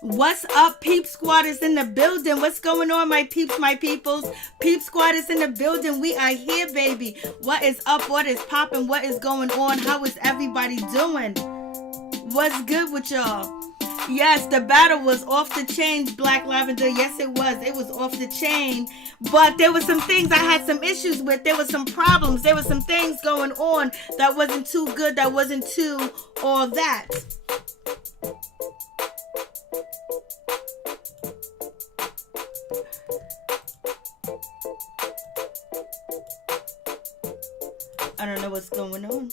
What's up, Peep Squad is in the building. What's going on, my peeps, my peoples? Peep Squad is in the building. We are here, baby. What is up? What is popping? What is going on? How is everybody doing? What's good with y'all? Yes, the battle was off the chain, Black Lavender. Yes, it was. It was off the chain. But there were some things I had some issues with. There were some problems. There were some things going on that wasn't too good, that wasn't too all that. I don't know what's going on.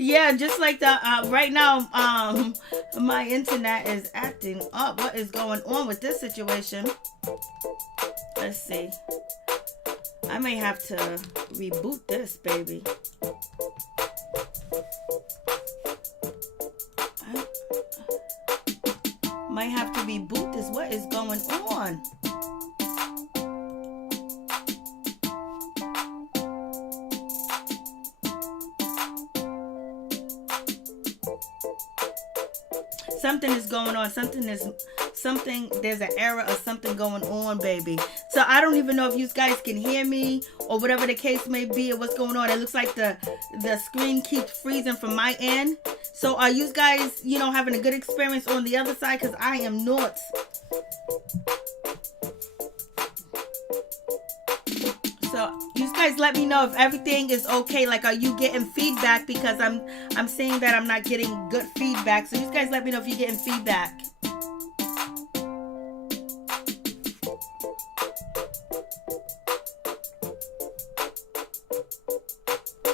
Yeah, just like the right now, my internet is acting up. What is going on with this situation? Let's see. I may have to reboot this, baby. I might have to reboot this. What is going on? Something is going on. There's an error or something going on, baby. So I don't even know if you guys can hear me or whatever the case may be or what's going on. It looks like the screen keeps freezing from my end. So are you guys, having a good experience on the other side? Because I am not. So you guys let me know if everything is okay. Like, are you getting feedback? Because I'm seeing that I'm not getting good feedback. So you guys let me know if you're getting feedback.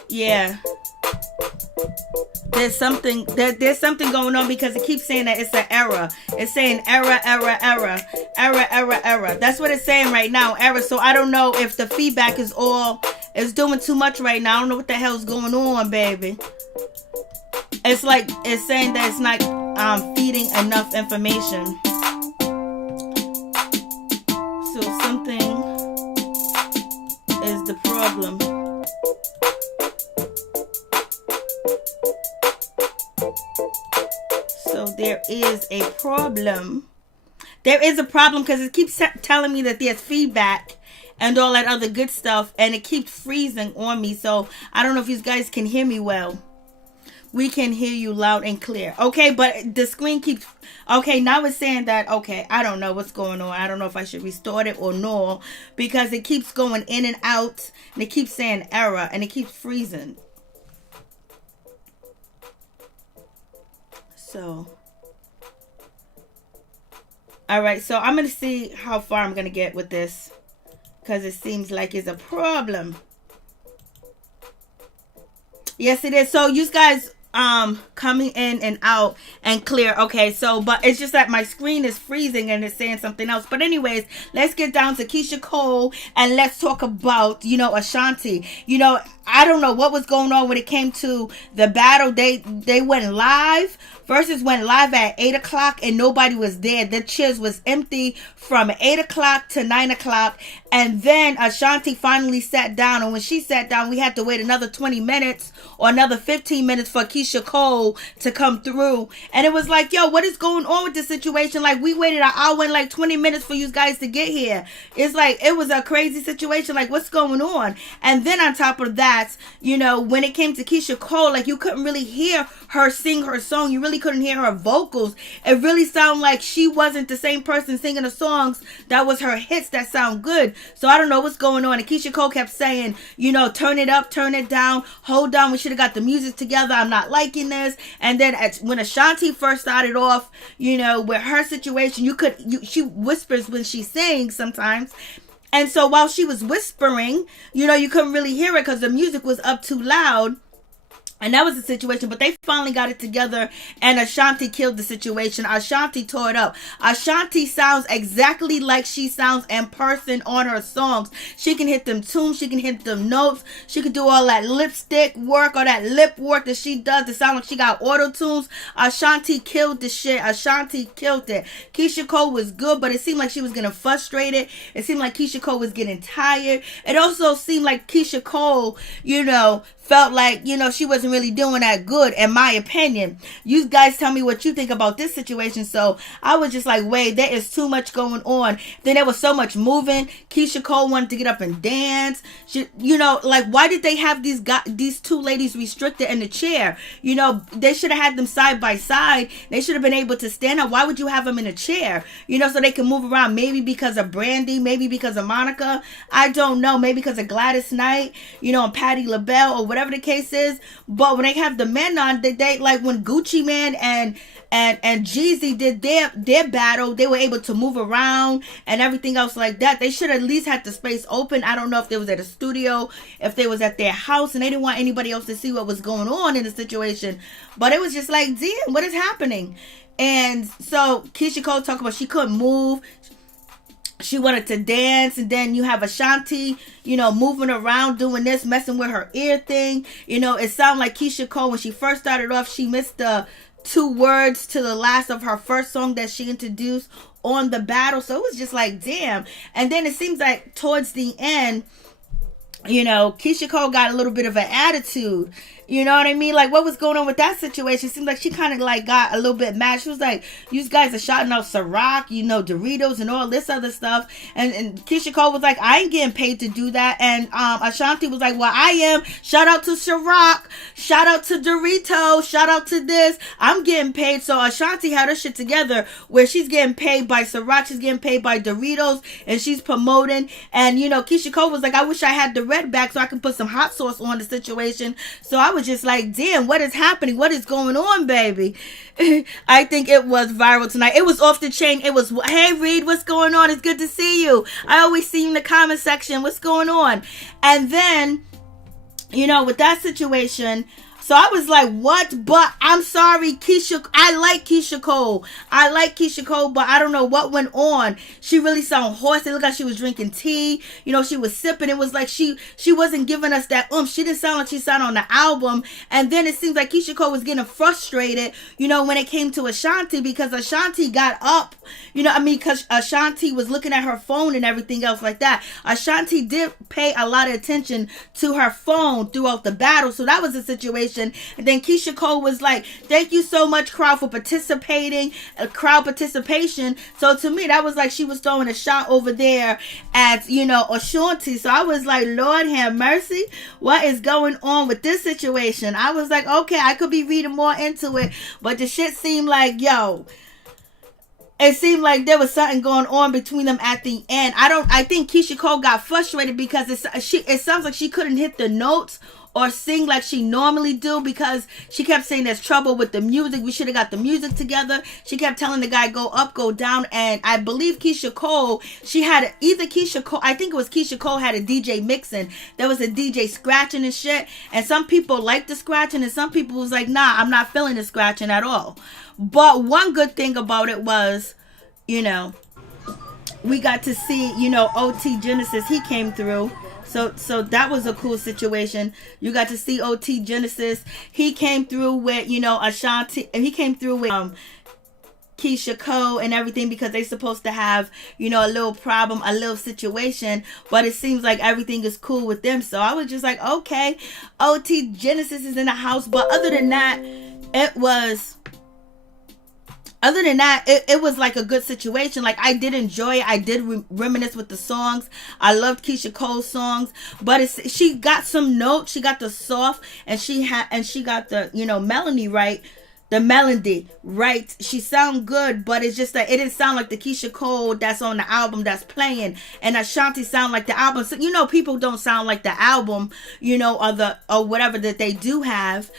Yeah. There's something going on because it keeps saying that it's an error. It's saying error. That's what it's saying right now, error. So I don't know if the feedback is doing too much right now. I don't know what the hell's going on, baby. It's like it's saying that it's not feeding enough information. So something is the problem. So there is a problem. There is a problem because it keeps telling me that there's feedback and all that other good stuff, and it keeps freezing on me. So I don't know if you guys can hear me well. We can hear you loud and clear. Okay, but the screen keeps... Okay, now it's saying that... Okay, I don't know what's going on. I don't know if I should restore it or no, because it keeps going in and out, and it keeps saying error, and it keeps freezing. So... Alright, so I'm going to see how far I'm going to get with this, because it seems like it's a problem. Yes, it is. So you guys coming in and out and clear. Okay, so but it's just that my screen is freezing and it's saying something else. But anyways, let's get down to Keyshia Cole and let's talk about, Ashanti. I don't know what was going on when it came to the battle. They went live. Verzuz went live at 8 o'clock and nobody was there. The chairs was empty from 8 o'clock to 9 o'clock. And then Ashanti finally sat down. And when she sat down, we had to wait another 20 minutes or another 15 minutes for Keyshia Cole to come through. And it was like, yo, what is going on with this situation? Like, we waited an hour and like 20 minutes for you guys to get here. It's like, it was a crazy situation. Like, what's going on? And then on top of that, when it came to Keyshia Cole, like, you couldn't really hear her sing her song. You really couldn't hear her vocals. It really sounded like she wasn't the same person singing the songs that was her hits that sound good. So I don't know what's going on. And Keyshia Cole kept saying, turn it up, turn it down, hold on, we should have got the music together, I'm not liking this. And then when Ashanti first started off, with her situation, she whispers when she sings sometimes. And so while she was whispering, you couldn't really hear it because the music was up too loud. And that was the situation, but they finally got it together, and Ashanti killed the situation. Ashanti tore it up. Ashanti sounds exactly like she sounds in person on her songs. She can hit them tunes, she can hit them notes, she can do all that lipstick work or that lip work that she does to sound like she got auto tunes. Ashanti killed the shit. Ashanti killed it. Keyshia Cole was good, but it seemed like she was getting frustrated. It seemed like Keyshia Cole was getting tired. It also seemed like Keyshia Cole, felt like, she wasn't really doing that good, in my opinion. You guys tell me what you think about this situation. So I was just like, wait, there is too much going on. Then there was so much moving. Keyshia Cole wanted to get up and dance. Why did they have these two ladies restricted in the chair? They should have had them side by side. They should have been able to stand up. Why would you have them in a chair? So they can move around. Maybe because of Brandy, maybe because of Monica. I don't know. Maybe because of Gladys Knight, and Patti LaBelle, or whatever the case is. But when they have the men on, they like when Gucci Mane and Jeezy did their battle, they were able to move around and everything else like that. They should at least have the space open. I don't know if they was at a studio, if they was at their house, and they didn't want anybody else to see what was going on in the situation. But it was just like, damn, what is happening? And so Keyshia Cole talked about she couldn't move. She wanted to dance, and then you have Ashanti, moving around, doing this, messing with her ear thing. It sounded like Keyshia Cole, when she first started off, she missed the 2 words to the last of her first song that she introduced on the battle. So it was just like, damn. And then it seems like towards the end, Keyshia Cole got a little bit of an attitude. You know what I mean? Like, what was going on with that situation? It seemed like she kind of like got a little bit mad. She was like, you guys are shouting out Ciroc, Doritos and all this other stuff. And Keyshia Cole was like, I ain't getting paid to do that. And Ashanti was like, well, I am. Shout out to Ciroc. Shout out to Doritos. Shout out to this. I'm getting paid. So Ashanti had her shit together where she's getting paid by Ciroc. She's getting paid by Doritos. And she's promoting. And, Keyshia Cole was like, I wish I had the red back so I can put some hot sauce on the situation. So I was just like, damn, what is happening? What is going on, baby? I think it was viral tonight. It was off the chain. It was, hey, Reed, what's going on? It's good to see you. I always see you in the comment section. What's going on? And then, with that situation, so I was like, what? But I'm sorry, I like Keyshia Cole. But I don't know what went on. She really sounded hoarse. It looked like she was drinking tea. She was sipping. It was like she wasn't giving us that oomph. She didn't sound like she sounded on the album. And then it seems like Keyshia Cole was getting frustrated, when it came to Ashanti, because Ashanti got up, because Ashanti was looking at her phone and everything else like that. Ashanti did pay a lot of attention to her phone throughout the battle. So that was a situation. And then Keyshia Cole was like, thank you so much, crowd, for participating, crowd participation. So to me, that was like she was throwing a shot over there at, Ashanti. So I was like, Lord have mercy, what is going on with this situation? I was like, okay, I could be reading more into it, but the shit seemed like, it seemed like there was something going on between them at the end. I think Keyshia Cole got frustrated because it sounds like she couldn't hit the notes or sing like she normally do, because she kept saying there's trouble with the music. We should have got the music together. She kept telling the guy go up, go down. And I believe Keyshia Cole, I think it was Keyshia Cole had a DJ mixing. There was a DJ scratching and shit. And some people liked the scratching and some people was like, nah, I'm not feeling the scratching at all. But one good thing about it was, we got to see, OT Genesis, he came through. So that was a cool situation. You got to see OT Genesis. He came through with, Ashanti, and he came through with Keyshia Cole and everything, because they're supposed to have, a little problem, a little situation, but it seems like everything is cool with them. So I was just like, okay, OT Genesis is in the house. But other than that, it was like a good situation. Like, I did enjoy it. I did reminisce with the songs. I loved Keyshia Cole's songs, but she got some notes. She got the soft, and she got the melody right. The melody right. She sound good, but it's just that it didn't sound like the Keyshia Cole that's on the album that's playing. And Ashanti sound like the album. So people don't sound like the album, or whatever that they do have.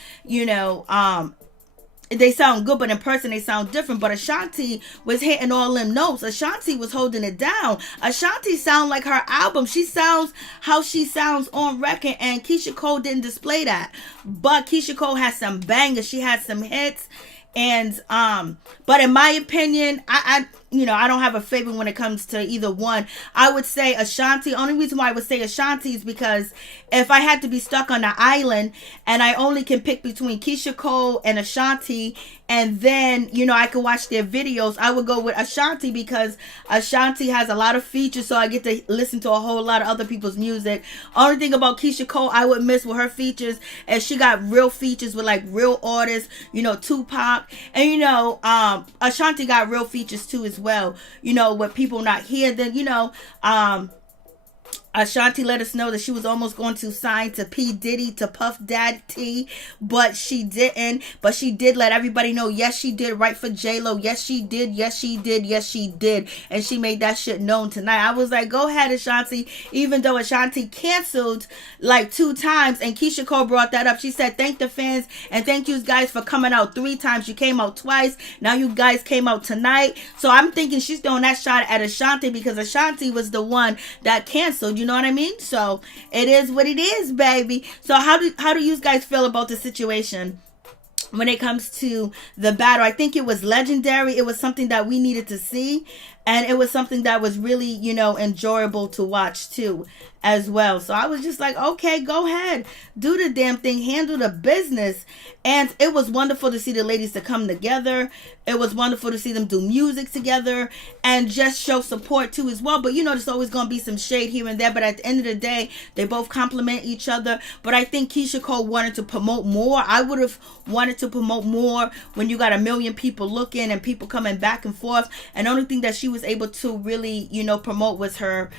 they sound good, but in person they sound different. But Ashanti was hitting all them notes. Ashanti was holding it down. Ashanti sound like her album. She sounds how she sounds on record, and Keyshia Cole didn't display that. But Keyshia Cole has some bangers. She has some hits. And but in my opinion, I I don't have a favorite when it comes to either one. I would say Ashanti. Only reason why I would say Ashanti is because if I had to be stuck on an island and I only can pick between Keyshia Cole and Ashanti, and then I could watch their videos, I would go with Ashanti because Ashanti has a lot of features, so I get to listen to a whole lot of other people's music. Only thing about Keyshia Cole I would miss with her features is she got real features with like real artists, Tupac, and Ashanti got real features too as well, with people not here. Then Ashanti let us know that she was almost going to sign to P. Diddy, to Puff Daddy, but she didn't. But she did let everybody know, yes, she did write for J-Lo. Yes, she did. Yes, she did. Yes, she did. And she made that shit known tonight. I was like, go ahead, Ashanti. Even though Ashanti canceled like 2 times, and Keyshia Cole brought that up. She said, thank the fans and thank you guys for coming out 3 times. You came out twice. Now you guys came out tonight. So I'm thinking she's throwing that shot at Ashanti because Ashanti was the one that canceled. You know what I mean? So it is what it is, baby. So how do you guys feel about the situation when it comes to the battle? I think it was legendary. It was something that we needed to see, and it was something that was really, enjoyable to watch too as well. So I was just like, okay, go ahead, do the damn thing, handle the business. And it was wonderful to see the ladies to come together. It was wonderful to see them do music together and just show support too as well. But there's always going to be some shade here and there. But at the end of the day, they both complement each other. But I think Keyshia Cole wanted to promote more. I would have wanted to promote more when you got a million people looking and people coming back and forth. And the only thing that she was able to really, promote was her,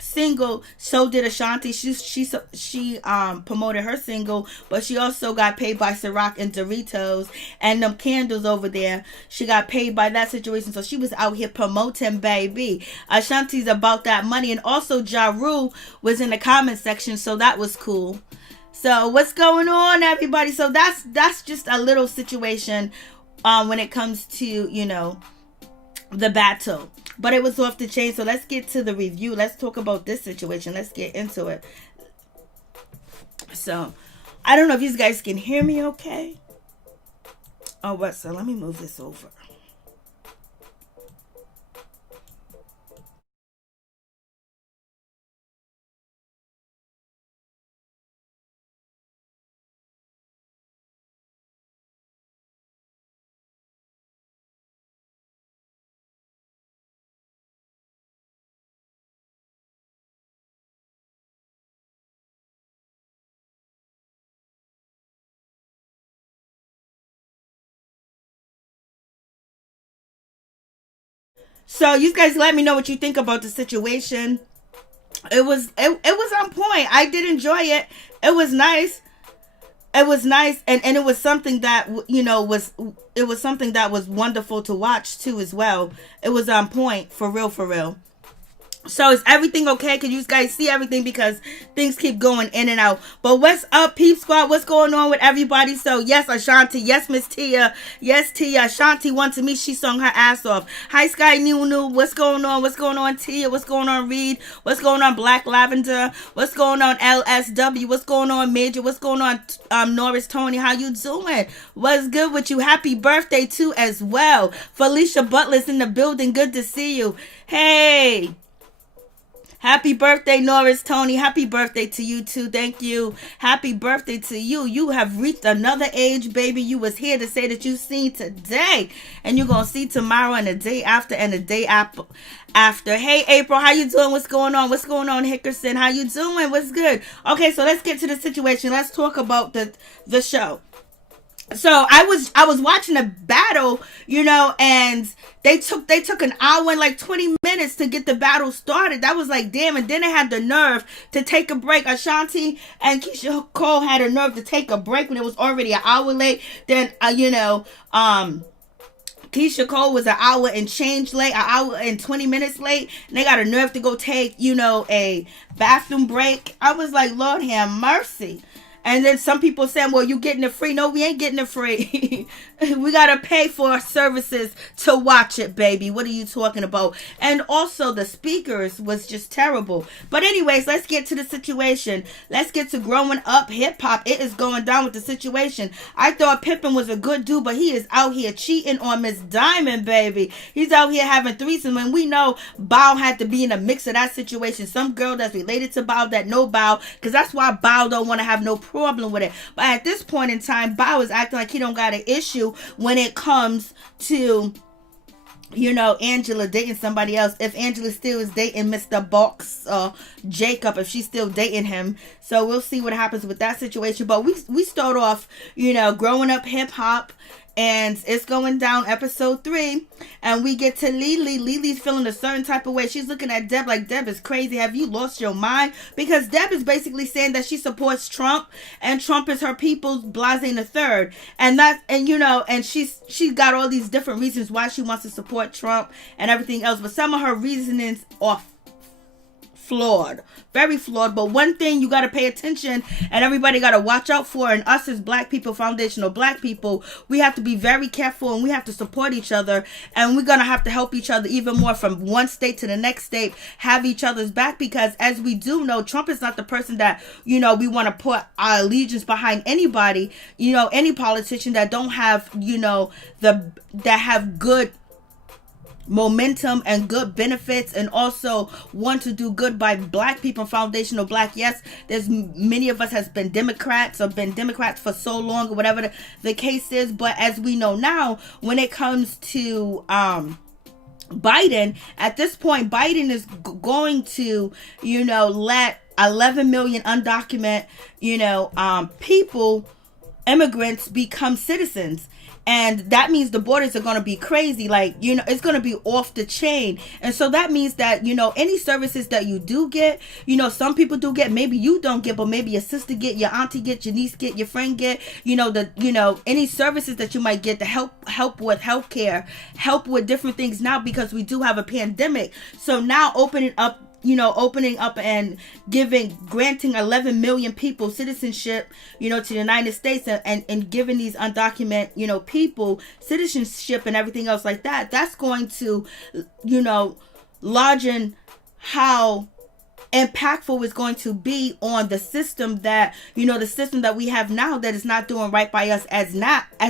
single. So did Ashanti. She promoted her single, but she also got paid by Ciroc and Doritos and them candles over there. She got paid by that situation, so she was out here promoting, baby. Ashanti's about that money. And also Ja Rule was in the comment section, so that was cool. So what's going on, everybody? So that's just a little situation when it comes to the battle. But it was off the chain. So let's get to the review. Let's talk about this situation. Let's get into it. So I don't know if you guys can hear me okay. Oh, what? So let me move this over. So you guys let me know what you think about the situation. It was on point. I did enjoy it. It was nice. It was nice, and it was something that was something that was wonderful to watch too as well. It was on point, for real, for real. So is everything okay? Can you guys see everything? Because things keep going in and out. But what's up, Peep Squad? What's going on with everybody? So yes, Ashanti. Yes, Miss Tia. Yes, Tia. Ashanti wanted me. She sung her ass off. Hi, Sky Nunu. What's going on? What's going on, Tia? What's going on, Reed? What's going on, Black Lavender? What's going on, LSW? What's going on, Major? What's going on, Norris Tony? How you doing? What's good with you? Happy birthday too as well. Felicia Butler's in the building. Good to see you. Hey. Happy birthday, Norris Tony. Happy birthday to you too. Thank you. Happy birthday to you. You have reached another age, baby. You was here to say that you seen today, and you're gonna see tomorrow and the day after and the day after. Hey, April, how you doing? What's going on? What's going on, Hickerson? How you doing? What's good? Okay, so let's get to the situation. Let's talk about the show. So I was watching a battle, and they took an hour and like 20 minutes to get the battle started. That was like, damn. And then they had the nerve to take a break. Ashanti and Keyshia Cole had a nerve to take a break when it was already an hour late. Then Keyshia Cole was an hour and change late, an hour and 20 minutes late. And they got a nerve to go take, a bathroom break. I was like, Lord have mercy. And then some people saying, well, you getting it free. No, we ain't getting it free. We got to pay for our services to watch it, baby. What are you talking about? And also the speakers was just terrible. But anyways, let's get to the situation. Let's get to growing up hip hop. It is going down with the situation. I thought Pippin was a good dude, but he is out here cheating on Miss Diamond, baby. He's out here having threesomes when we know Bow had to be in a mix of that situation. Some girl that's related to Bow that know Bow, because that's why Bow don't want to have no problem with it. But at this point in time, Bow is acting like he don't got an issue when it comes to, you know, Angela dating somebody else. If Angela still is dating Mr. Box Jacob, if she's still dating him. So we'll see what happens with that situation. But we start off, you know, growing up hip hop. And it's going down episode 3. And we get to Lelee. Lelee's feeling a certain type of way. She's looking at Deb like, Deb is crazy. Have you lost your mind? Because Deb is basically saying that she supports Trump. And Trump is her people's Blase the third. And you know, and she's got all these different reasons why she wants to support Trump and everything else. But some of her reasonings are flawed, very flawed. But one thing you got to pay attention and everybody got to watch out for, and us as black people, foundational black people, we have to be very careful and we have to support each other, and we're going to have to help each other even more from one state to the next state, have each other's back, because as we do know, Trump is not the person that, you know, we want to put our allegiance behind anybody, you know, any politician that don't have, you know, that have good momentum and good benefits and also want to do good by black people, foundational black. Yes, there's many of us has been Democrats or been Democrats for so long or whatever the case is. But as we know now, when it comes to Biden, at this point, Biden is going to, you know, let 11 million undocumented, you know, immigrants become citizens. And that means the borders are going to be crazy. Like, you know, it's going to be off the chain. And so that means that, you know, any services that you do get, you know, some people do get, maybe you don't get, but maybe your sister get, your auntie get, your niece get, your friend get, you know, any services that you might get to help with healthcare, help with different things now, because we do have a pandemic. So now opening up and granting 11 million people citizenship, you know, to the United States, and giving these undocumented, you know, people citizenship and everything else like that, that's going to, you know, largen how impactful it's going to be on the system that, you know, the system that we have now that is not doing right by us as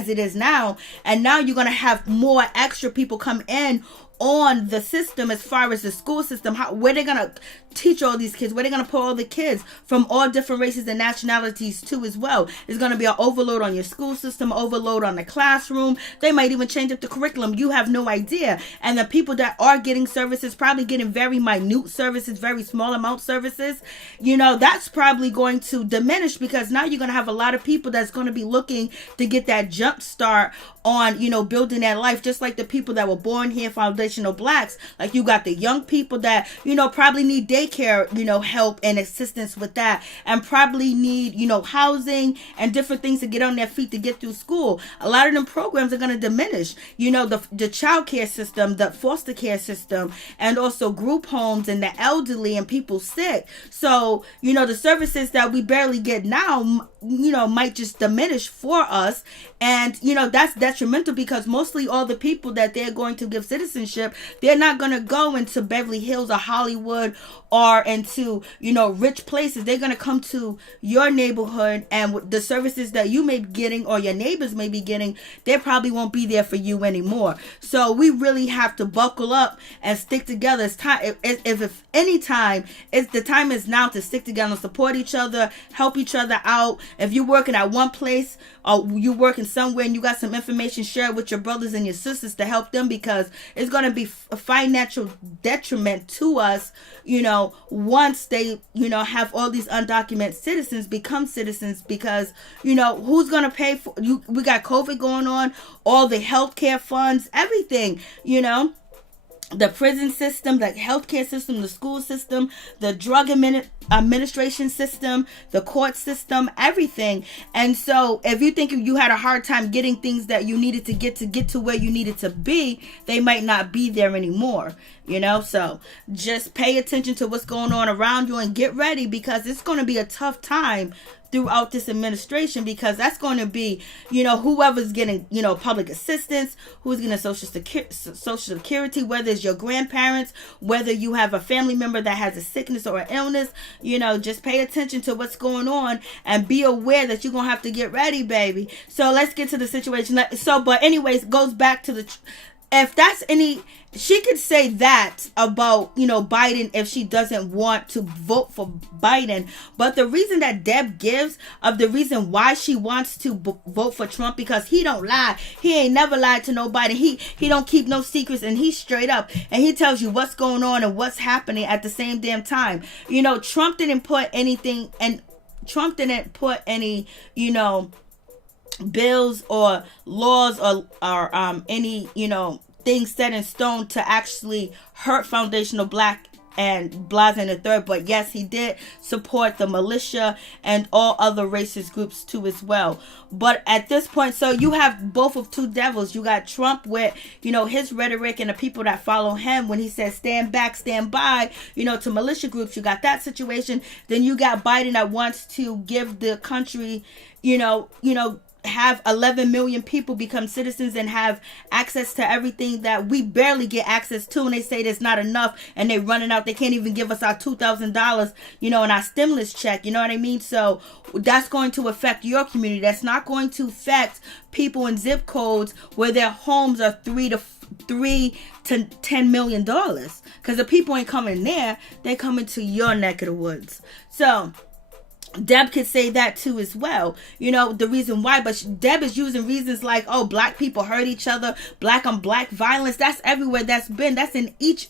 it is now. And now you're going to have more extra people come in on the system as far as the school system, where they're gonna teach all these kids, where they're gonna put all the kids from all different races and nationalities too as well. There's gonna be an overload on your school system, overload on the classroom. They might even change up the curriculum. You have no idea. And the people that are getting services, probably getting very minute services, very small amount services, you know, that's probably going to diminish, because now you're gonna have a lot of people that's gonna be looking to get that jump start on, you know, building their life, just like the people that were born here, foundational blacks. Like, you got the young people that, you know, probably need daycare, you know, help and assistance with that, and probably need, you know, housing and different things to get on their feet to get through school. A lot of them programs are going to diminish, you know, the child care system, the foster care system, and also group homes and the elderly and people sick. So, you know, the services that we barely get now, you know, might just diminish for us. And, you know, that's detrimental, because mostly all the people that they're going to give citizenship, they're not going to go into Beverly Hills or Hollywood or into, you know, rich places. They're going to come to your neighborhood, and the services that you may be getting or your neighbors may be getting, they probably won't be there for you anymore. So we really have to buckle up and stick together. It's time, if any time, the time is now to stick together and support each other, help each other out. If you're working at one place or you working somewhere and you got some information, share it with your brothers and your sisters to help them, because it's going to be a financial detriment to us, you know, once they, you know, have all these undocumented citizens become citizens, because, you know, who's going to pay for you? We got COVID going on, all the healthcare funds, everything, you know. The prison system, the healthcare system, the school system, the drug administration system, the court system, everything. And so if you think you had a hard time getting things that you needed to get to where you needed to be, they might not be there anymore, you know. So just pay attention to what's going on around you and get ready, because it's going to be a tough time throughout this administration, because that's going to be, whoever's getting, public assistance, who's getting social security, whether it's your grandparents, whether you have a family member that has a sickness or an illness, just pay attention to what's going on and be aware that you're going to have to get ready, baby. So let's get to the situation. But anyways, goes back to if that's she could say that about, Biden if she doesn't want to vote for Biden. But the reason that Deb gives of the reason why she wants to vote for Trump, because he don't lie. He ain't never lied to nobody. He don't keep no secrets, and he's straight up. And he tells you what's going on and what's happening at the same damn time. Trump didn't put anything, and Trump didn't put any, bills or laws or any, things set in stone to actually hurt foundational black and blase and the third. But yes, he did support the militia and all other racist groups too as well. But at this point, so you have both of two devils. You got Trump with, his rhetoric and the people that follow him when he says stand back, stand by, to militia groups. You got that situation. Then you got Biden that wants to give the country, have 11 million people become citizens and have access to everything that we barely get access to, and they say there's not enough, and they're running out. They can't even give us our $2,000 in our stimulus check. You know what I mean? So that's going to affect your community. That's not going to affect people in zip codes where their homes are $3 to $10 million, because the people ain't coming there. They're coming to your neck of the woods. So Deb could say that too as well, the reason why. But Deb is using reasons like, oh, black people hurt each other, black on black violence. That's everywhere. That's in each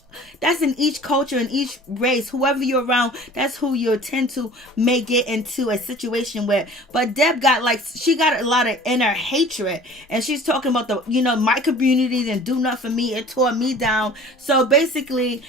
culture, in each race. Whoever you're around, that's who you tend to may get into a situation with. But Deb she got a lot of inner hatred, and she's talking about my community didn't do nothing for me, it tore me down. So basically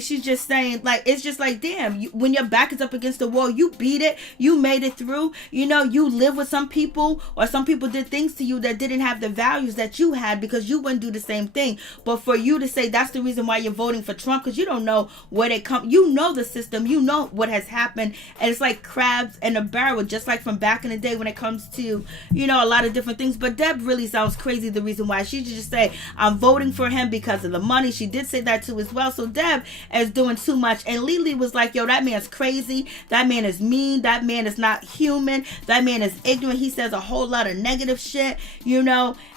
she's just saying, it's just like, damn, when your back is up against the wall, you beat it. You made it through. You live with some people, or some people did things to you that didn't have the values that you had, because you wouldn't do the same thing. But for you to say that's the reason why you're voting for Trump, because you don't know where they come, the system, what has happened, and it's like crabs in a barrel, just like from back in the day when it comes to a lot of different things. But Deb really sounds crazy. The reason why she should just say I'm voting for him because of the money. She did say that too as well. So Deb is doing too much, and Lelee was like, yo, that man's crazy, that man is mean, that man is not human, that man is ignorant, he says a whole lot of negative shit,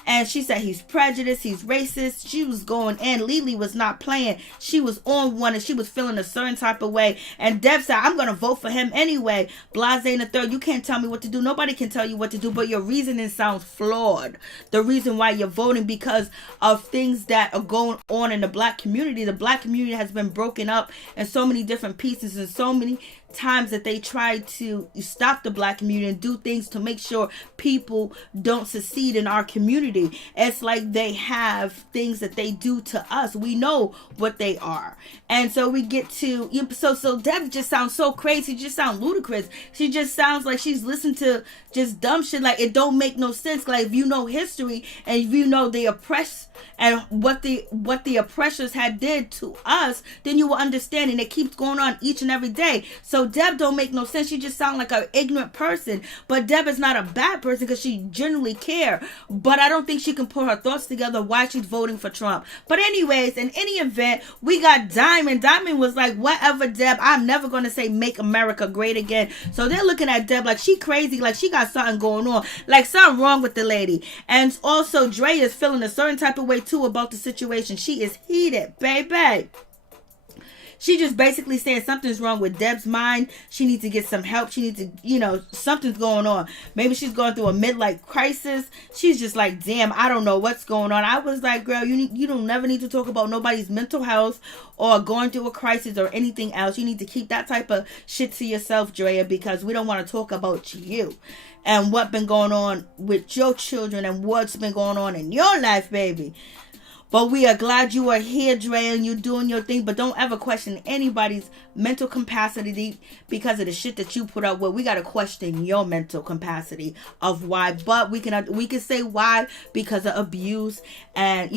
and she said he's prejudiced, he's racist. She was going in. Lelee was not playing. She was on one, and she was feeling a certain type of way. And Deb said, I'm going to vote for him anyway. Blase and the third, you can't tell me what to do. Nobody can tell you what to do, but your reasoning sounds flawed. The reason why you're voting because of things that are going on in the black community. The black community has been broken up in so many different pieces, and so many times that they try to stop the black community and do things to make sure people don't succeed in our community. It's like they have things that they do to us. We know what they are. And so we get to, so Deb just sounds so crazy. She just sounds ludicrous. She just sounds like she's listening to just dumb shit. Like, it don't make no sense. Like, if you know history and if you know the oppressed and what the oppressors had did to us, then you will understand. And it keeps going on each and every day. So Deb don't make no sense. She just sounds like an ignorant person. But Deb is not a bad person because she genuinely care. But I don't think she can put her thoughts together why she's voting for Trump. But anyways, in any event, we got Diamond. Diamond was like, whatever, Deb, I'm never going to say make America great again. So they're looking at Deb like she crazy, like she got something going on, like something wrong with the lady. And also Drea is feeling a certain type of way too about the situation. She is heated, baby. She just basically saying something's wrong with Deb's mind. She needs to get some help. She needs to, something's going on. Maybe she's going through a midlife crisis. She's just like, damn, I don't know what's going on. I was like, girl, you don't never need to talk about nobody's mental health or going through a crisis or anything else. You need to keep that type of shit to yourself, Drea, because we don't want to talk about you and what's been going on with your children and what's been going on in your life, baby. But we are glad you are here, Drea, and you're doing your thing. But don't ever question anybody's mental capacity because of the shit that you put up with. We got to question your mental capacity of why. But we can say why because of abuse and,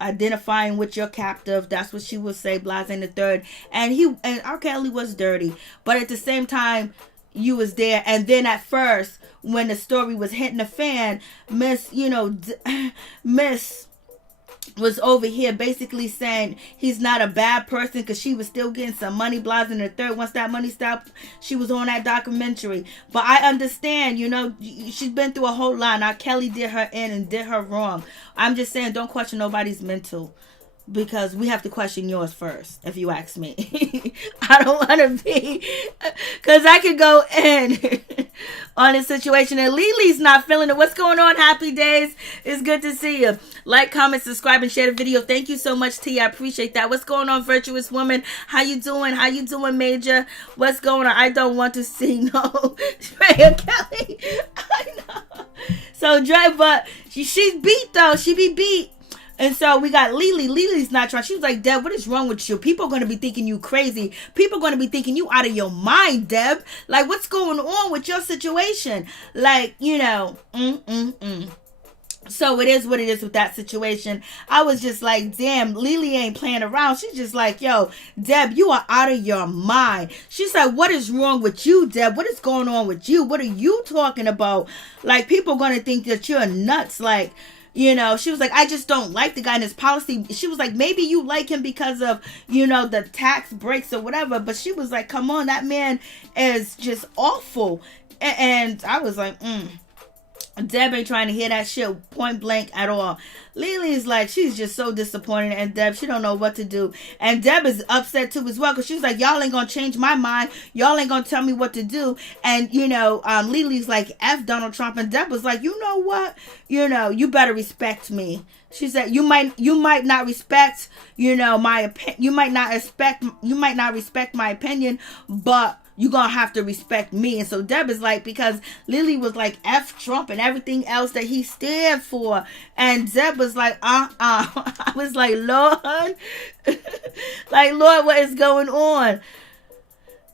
identifying with your captive. That's what she would say, Blase in the third. And R. Kelly was dirty. But at the same time, you was there. And then at first, when the story was hitting the fan, Miss, Miss was over here basically saying he's not a bad person because she was still getting some money, blah, and the third. Once that money stopped, she was on that documentary. But I understand, she's been through a whole lot. Now, Kelly did her in and did her wrong. I'm just saying, don't question nobody's mental, because we have to question yours first, if you ask me. I don't want to be, because I could go in on a situation, and Lelee's not feeling it. What's going on? Happy days. It's good to see you. Like, comment, subscribe, and share the video. Thank you so much, T. I appreciate that. What's going on, virtuous woman? How you doing? How you doing, Major? What's going on? I don't want to see no Drea Kelly. I know. So, Dre, but she's beat, though. She be beat. And so we got Lelee. Lelee's not trying. She was like, Deb, what is wrong with you? People are going to be thinking you crazy. People are going to be thinking you out of your mind, Deb. Like, what's going on with your situation? Like, So it is what it is with that situation. I was just like, damn, Lelee ain't playing around. She's just like, yo, Deb, you are out of your mind. She's like, what is wrong with you, Deb? What is going on with you? What are you talking about? Like, people are going to think that you're nuts. Like, she was like, I just don't like the guy and his policy. She was like, maybe you like him because of, the tax breaks or whatever. But she was like, come on, that man is just awful. And I was like, Deb ain't trying to hear that shit point blank at all. Lelee's like, she's just so disappointed, and Deb, she don't know what to do. And Deb is upset too as well, because she's like, y'all ain't gonna change my mind. Y'all ain't gonna tell me what to do. And Lelee's like, F Donald Trump, and Deb was like, you know what? You better respect me. She said, you might not respect, my opinion. You might not respect my opinion, but you're going to have to respect me. And so Deb is like, because Lelee was like, F Trump and everything else that he stood for. And Deb was like, I was like, Lord, Lord, what is going on?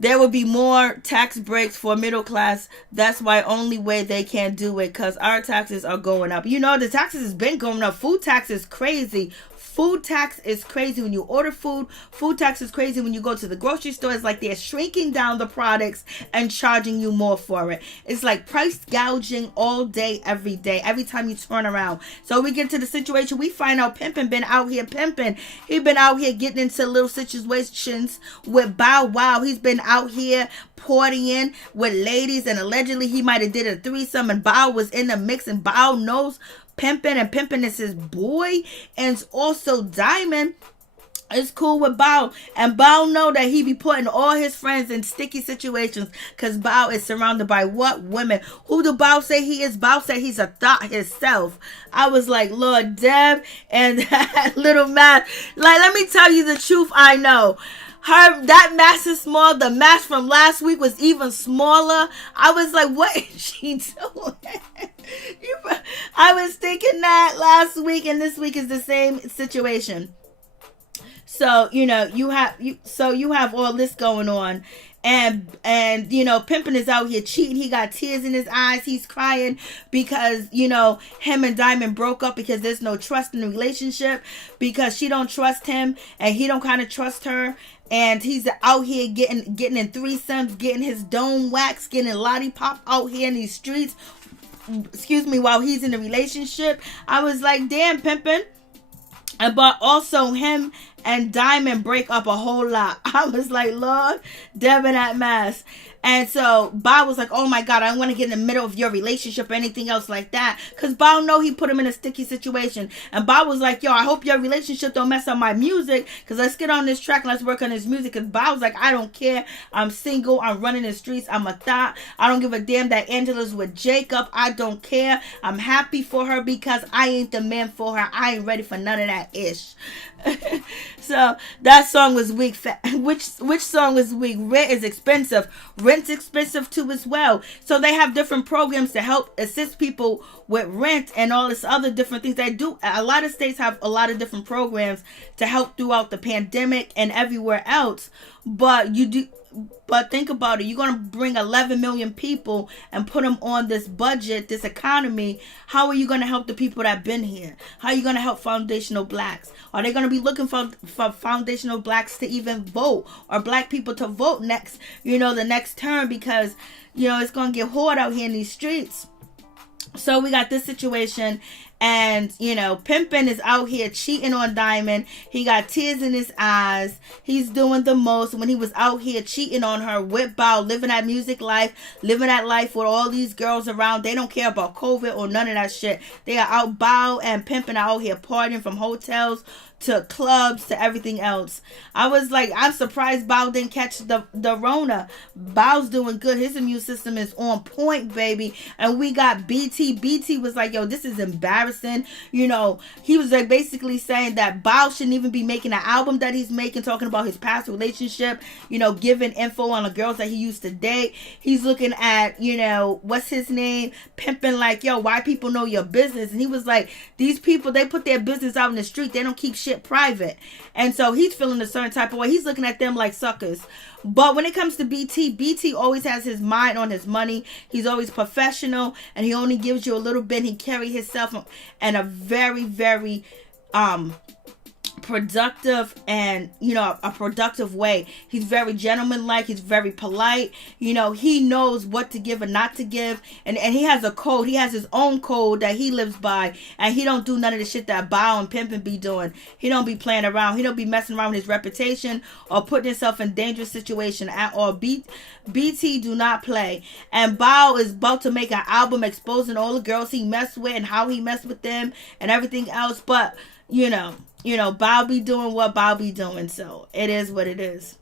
There will be more tax breaks for middle class. That's why only way they can do it, because our taxes are going up. The taxes has been going up. Food tax is crazy. Food tax is crazy when you order food. Food tax is crazy when you go to the grocery store. It's like they're shrinking down the products and charging you more for it. It's like price gouging all day, every day, every time you turn around. So we get to the situation, we find out Pimpin' been out here pimping. He been out here getting into little situations with Bow Wow. He's been out here partying with ladies, and allegedly he might have did a threesome, and Bow was in the mix, and Bow knows Pimpin', and Pimpin' is his boy, and it's also Diamond is cool with Bow, and Bow know that he be putting all his friends in sticky situations, because Bow is surrounded by what? Women. Who do Bow say he is? Bow said he's a thought himself. I was like, Lord, Deb and that little mask. Like, let me tell you the truth. I know that mask is small. The mask from last week was even smaller. I was like, what is she doing? I was thinking that last week, and this week is the same situation. So, you have all this going on. And Pimpin' is out here cheating. He got tears in his eyes. He's crying because, him and Diamond broke up because there's no trust in the relationship, because she don't trust him and he don't kind of trust her. And he's out here getting in threesomes, getting his dome waxed, getting lollipop out here in these streets. While he's in a relationship. I was like, damn, Pimpin'. But also him and Diamond break up a whole lot. I was like, Lord, Deb and that mess. And so Bow was like, oh my God, I don't want to get in the middle of your relationship or anything else like that. Because Bow know he put him in a sticky situation. And Bow was like, yo, I hope your relationship don't mess up my music. Because let's get on this track and let's work on this music. Because Bow was like, I don't care. I'm single. I'm running the streets. I'm a thought. I don't give a damn that Angela's with Jacob. I don't care. I'm happy for her because I ain't the man for her. I ain't ready for none of that ish. So that song was weak. Which song was weak? Rent is expensive. Rent's expensive too as well. So they have different programs to help assist people with rent and all this other different things they do. A lot of states have a lot of different programs to help throughout the pandemic and everywhere else. But you do. But think about it. You're going to bring 11 million people and put them on this budget, this economy. How are you going to help the people that been here? How are you going to help foundational blacks? Are they going to be looking for foundational blacks to even vote, or black people to vote next, the next term? Because, it's going to get hard out here in these streets. So we got this situation, and Pimpin is out here cheating on Diamond. He got tears in his eyes. He's doing the most when he was out here cheating on her with Bow, living that music life, living that life with all these girls around. They don't care about COVID or none of that shit. They are out. Bow and Pimpin are out here partying, from hotels to clubs to everything else. I was like, I'm surprised Bow didn't catch the Rona. Bow's doing good. His immune system is on point, baby. And we got BT. BT was like, yo, this is embarrassing. He was like basically saying that Bow shouldn't even be making an album that he's making, talking about his past relationship, giving info on the girls that he used to date. He's looking at, what's his name? Pimping like, yo, why people know your business? And he was like, these people, they put their business out in the street. They don't keep shit private. And so he's feeling a certain type of way. He's looking at them like suckers. But when it comes to BT always has his mind on his money. He's always professional, and he only gives you a little bit. He carries himself in a very, very productive and a productive way. He's very gentlemanlike. He's very polite. He knows what to give and not to give, and he has a code. He has his own code that he lives by, and he don't do none of the shit that Bow and Pimpin be doing. He don't be playing around. He don't be messing around with his reputation or putting himself in dangerous situation at all. BT do not play. And Bow is about to make an album exposing all the girls he messed with and how he messed with them and everything else. But Bow be doing what Bow be doing, so it is what it is.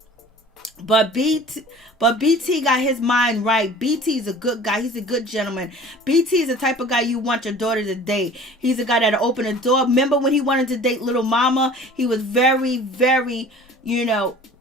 But BT got his mind right. BT is a good guy. He's a good gentleman. BT is the type of guy you want your daughter to date. He's a guy that'll open a door. Remember when he wanted to date Little Mama? He was very, very,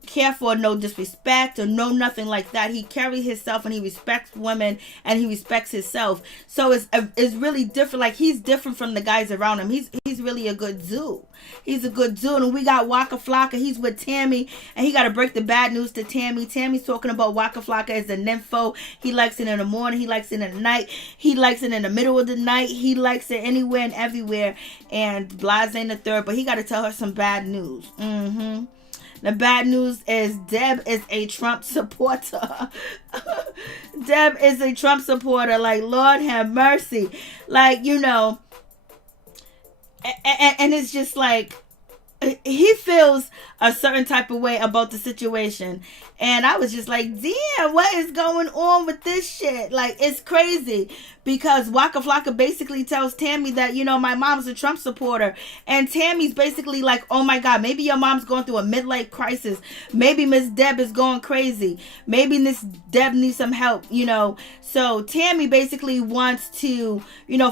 careful, no disrespect or no nothing like that. He carries himself, and he respects women, and he respects himself. So it's really different. Like, he's different from the guys around him. He's really a good dude. He's a good dude. And we got Waka Flocka. He's with Tammy, and he got to break the bad news to Tammy. Tammy's talking about Waka Flocka as a nympho. He likes it in the morning. He likes it at night. He likes it in the middle of the night. He likes it anywhere and everywhere. And Blase ain't the third, but he got to tell her some bad news. The bad news is Deb is a Trump supporter. Deb is a Trump supporter. Like, Lord have mercy. Like, and it's just like, he feels a certain type of way about the situation. And I was just like, damn, what is going on with this shit? Like, it's crazy. Because Waka Flocka basically tells Tammy that, my mom's a Trump supporter. And Tammy's basically like, oh my God, maybe your mom's going through a midlife crisis. Maybe Miss Deb is going crazy. Maybe Miss Deb needs some help, So Tammy basically wants to,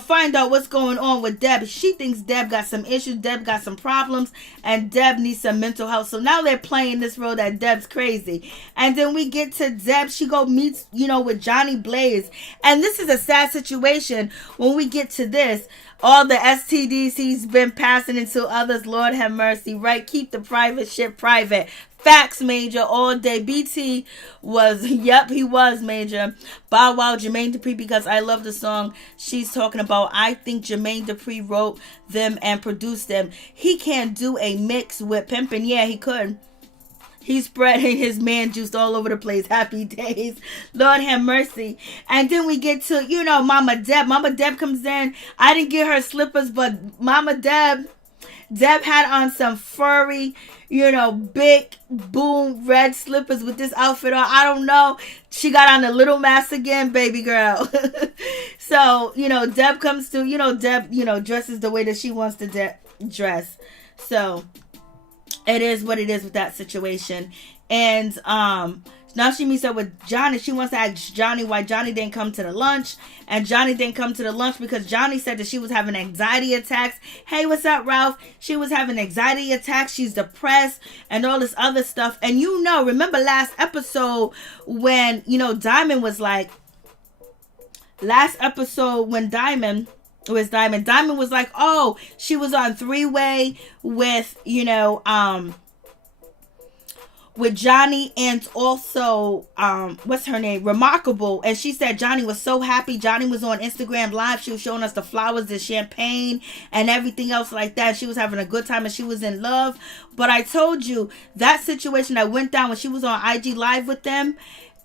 find out what's going on with Deb. She thinks Deb got some issues. Deb got some problems. And Deb needs some mental health. So now they're playing this role that Deb's crazy. And then we get to Deb. She go meets, with Johnny Blaze. And this is a sad situation when we get to this. All the STDs he's been passing into others. Lord have mercy, right? Keep the private shit private. Facts, Major, all day. BT was, yep, he was, Major. Bow Wow, Jermaine Dupri, because I love the song she's talking about. I think Jermaine Dupri wrote them and produced them. He can't do a mix with Pimpin'. Yeah, he could. He's spreading his man juice all over the place. Happy days. Lord have mercy. And then we get to, Mama Deb. Mama Deb comes in. I didn't get her slippers, but Mama Deb had on some furry, big boom red slippers with this outfit on. I don't know. She got on a little mask again, baby girl. So, Deb comes to, Deb, dresses the way that she wants to dress. So it is what it is with that situation. And now she meets up with Johnny. She wants to ask Johnny why Johnny didn't come to the lunch. And Johnny didn't come to the lunch because Johnny said that she was having anxiety attacks. Hey, what's up, Ralph? She was having anxiety attacks. She's depressed and all this other stuff. And remember last episode when, Diamond was like, Diamond was like, oh, she was on three-way with, with Johnny and also what's her name, Remarkable. And she said Johnny was so happy. Johnny was on Instagram Live. She was showing us the flowers, the champagne, and everything else like that. She was having a good time and she was in love. But I told you that situation that went down when she was on IG Live with them,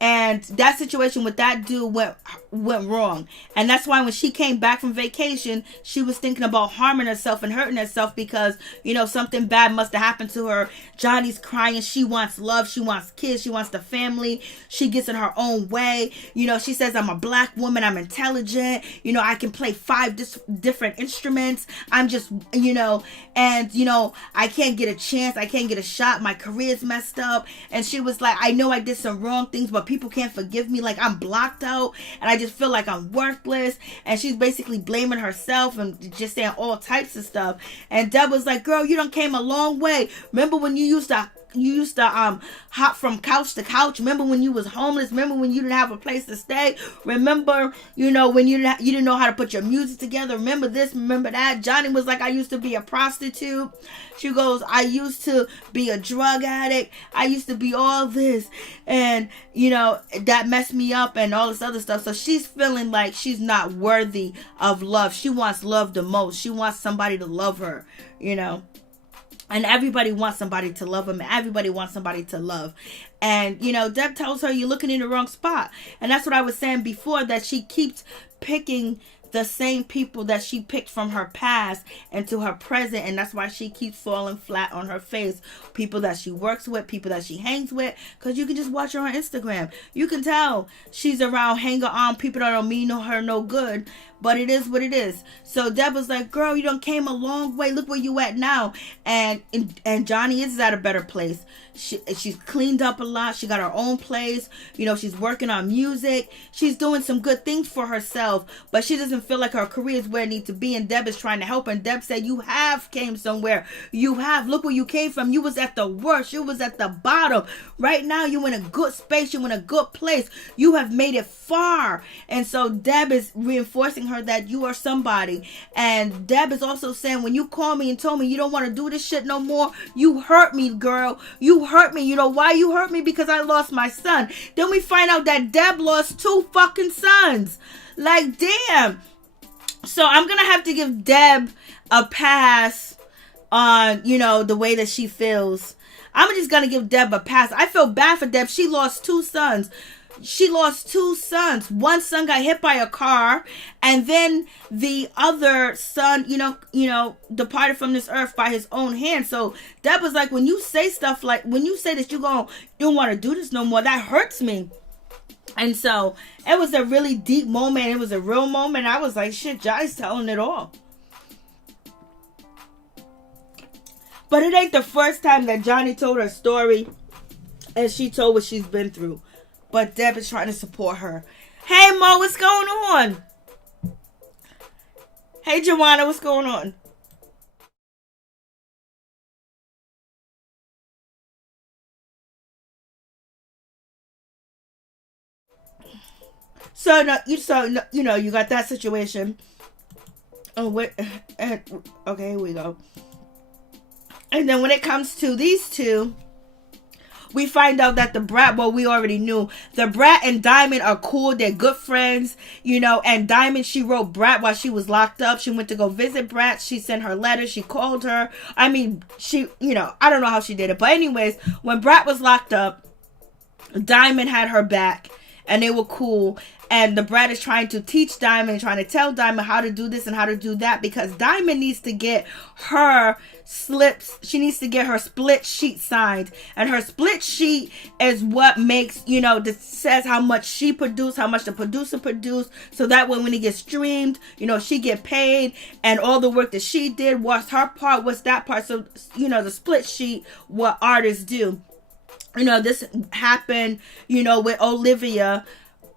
and that situation with that dude went wrong. And that's why when she came back from vacation, she was thinking about harming herself and hurting herself because, you know, something bad must have happened to her. Johnny's crying. She wants love. She wants kids. She wants the family. She gets in her own way. You know, she says, I'm a black woman. I'm intelligent. You know, I can play 5 different instruments. I'm just, you know, and, you know, I can't get a chance. I can't get a shot. My career's messed up. And she was like, I know I did some wrong things, but people can't forgive me. Like, I'm blocked out and I just feel like I'm worthless. And she's basically blaming herself and just saying all types of stuff. And Deb was like, girl, you done came a long way. Remember when you used to hop from couch to couch? Remember when you was homeless? Remember when you didn't have a place to stay? Remember, you know, when you didn't know how to put your music together? Remember this, remember that? Johnny was like, I used to be a prostitute. She goes, I used to be a drug addict. I used to be all this. And, you know, that messed me up and all this other stuff. So she's feeling like she's not worthy of love. She wants love the most. She wants somebody to love her, you know. And everybody wants somebody to love them. Everybody wants somebody to love. And, you know, Deb tells her, you're looking in the wrong spot. And that's what I was saying before, that she keeps picking the same people that she picked from her past into her present, and that's why she keeps falling flat on her face. People that she works with, people that she hangs with, because you can just watch her on Instagram. You can tell she's around hanging on people that don't mean her no good, but it is what it is. So Deb was like, girl, you done came a long way. Look where you at now. And Johnny is at a better place. She's cleaned up a lot. She got her own place. You know, she's working on music. She's doing some good things for herself, but she doesn't feel like her career is where it needs to be. And Deb is trying to help her. And Deb said, you have came somewhere. You have. Look where you came from. You was at the worst. You was at the bottom. Right now, you're in a good space. You're in a good place. You have made it far. And so Deb is reinforcing her that you are somebody. And Deb is also saying, when you called me and told me you don't want to do this shit no more, you hurt me, girl. You hurt me. You know why you hurt me? Because I lost my son. Then we find out that Deb lost 2 fucking sons. Like, damn. So I'm gonna have to give Deb a pass on, you know, the way that she feels. I'm just gonna give Deb a pass. I feel bad for Deb. She lost 2 sons. She lost 2 sons. One son got hit by a car, and then the other son, you know, departed from this earth by his own hand. So Deb was like, when you say stuff like, when you say that you don't want to do this no more, that hurts me. And so it was a really deep moment. It was a real moment. I was like, shit, Johnny's telling it all. But it ain't the first time that Johnny told her story and she told what she's been through. But Deb is trying to support her. Hey, Mo, what's going on? Hey, Joanna, what's going on? So, you know, you got that situation. Oh, wait. Okay, here we go. And then when it comes to these two, we find out that the Brat, well, we already knew. The Brat and Diamond are cool. They're good friends, you know. And Diamond, she wrote Brat while she was locked up. She went to go visit Brat. She sent her letter. She called her. I mean, she, you know, I don't know how she did it. But anyways, when Brat was locked up, Diamond had her back. And they were cool. And the Brat is trying to teach Diamond, trying to tell Diamond how to do this and how to do that. Because Diamond needs to get her slips. She needs to get her split sheet signed. And her split sheet is what makes, you know, that says how much she produced, how much the producer produced. So that way when it gets streamed, you know, she get paid. And all the work that she did, what's her part, what's that part. So, you know, the split sheet, what artists do. You know, this happened, you know, with Olivia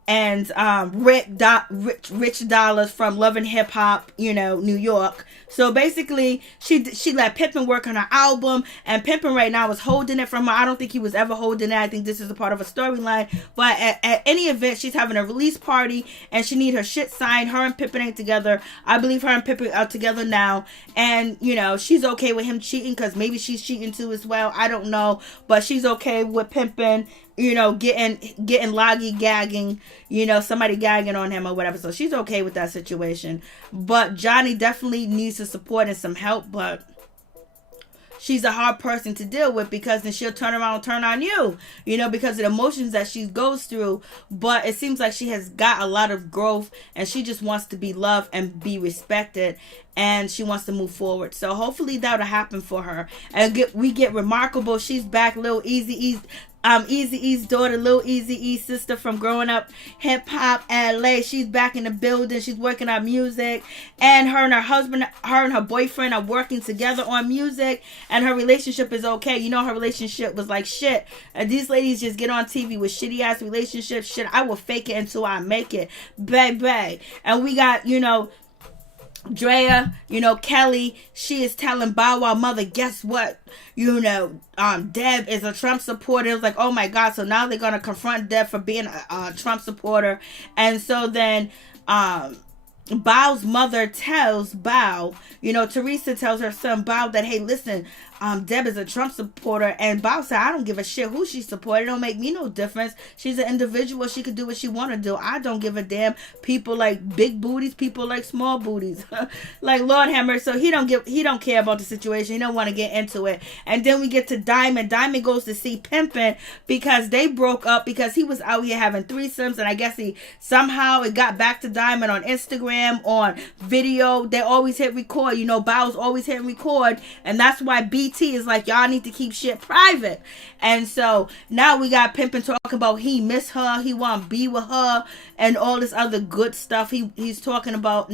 and Rich Dollars from Love and Hip Hop, New York. So basically, she let Pimpin work on her album, and Pimpin right now is holding it from her. I don't think he was ever holding it. I think this is a part of a storyline. But at any event, she's having a release party, and she need her shit signed. Her and Pimpin ain't together. I believe her and Pimpin are together now, and she's okay with him cheating, because maybe she's cheating too as well. I don't know, but she's okay with Pimpin, getting loggy gagging, somebody gagging on him or whatever. So she's okay with that situation. But Johnny definitely needs some support and some help, but she's a hard person to deal with, because then she'll turn around and turn on you, because of the emotions that she goes through. But it seems like she has got a lot of growth, and she just wants to be loved and be respected, and she wants to move forward. So hopefully that'll happen for her. And we get Remarkable. She's back. Lil Eazy-E's daughter, Lil Eazy-E's sister from growing up hip hop LA. She's back in the building. She's working on music, and her and her husband, her and her boyfriend are working together on music, and her relationship is okay. Her relationship was like shit. And these ladies just get on TV with shitty ass relationships. Shit, I will fake it until I make it, baby. And we got Drea, Kelly, she is telling Bow Wow mother, guess what? Deb is a Trump supporter. It was like, oh my God. So now they're going to confront Deb for being a Trump supporter. And so then, Bow's mother tells Bow, Teresa tells her son Bow that, hey, listen, Deb is a Trump supporter, and Bow said, I don't give a shit who she supported. It don't make me no difference. She's an individual. She could do what she want to do. I don't give a damn. People like big booties, people like small booties. Like Lord Hammer. So he don't care about the situation. He don't want to get into it. And then we get to Diamond. Diamond goes to see Pimpin' because they broke up, because he was out here having threesomes, and I guess it got back to Diamond on Instagram, on video. They always hit record. Bow's always hitting record, and that's why BT is like, y'all need to keep shit private. And so now we got Pimpin' talking about he miss her, he want to be with her, and all this other good stuff he's talking about.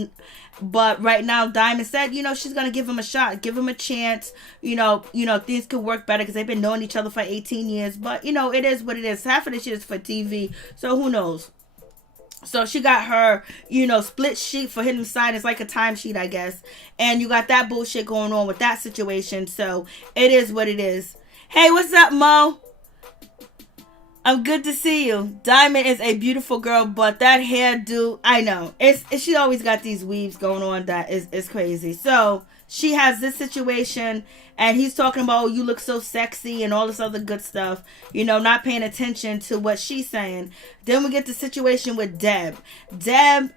But right now Diamond said, she's gonna give him a shot, give him a chance. Things could work better, because they've been knowing each other for 18 years. But it is what it is. Half of this shit is for TV, so who knows. So she got her, split sheet for him to sign. It's like a timesheet, I guess. And you got that bullshit going on with that situation. So it is what it is. Hey, what's up, Mo? I'm good to see you. Diamond is a beautiful girl, but that hairdo, I know. She always got these weaves going on that is crazy. So she has this situation, and he's talking about, oh, you look so sexy and all this other good stuff, not paying attention to what she's saying. Then we get the situation with Deb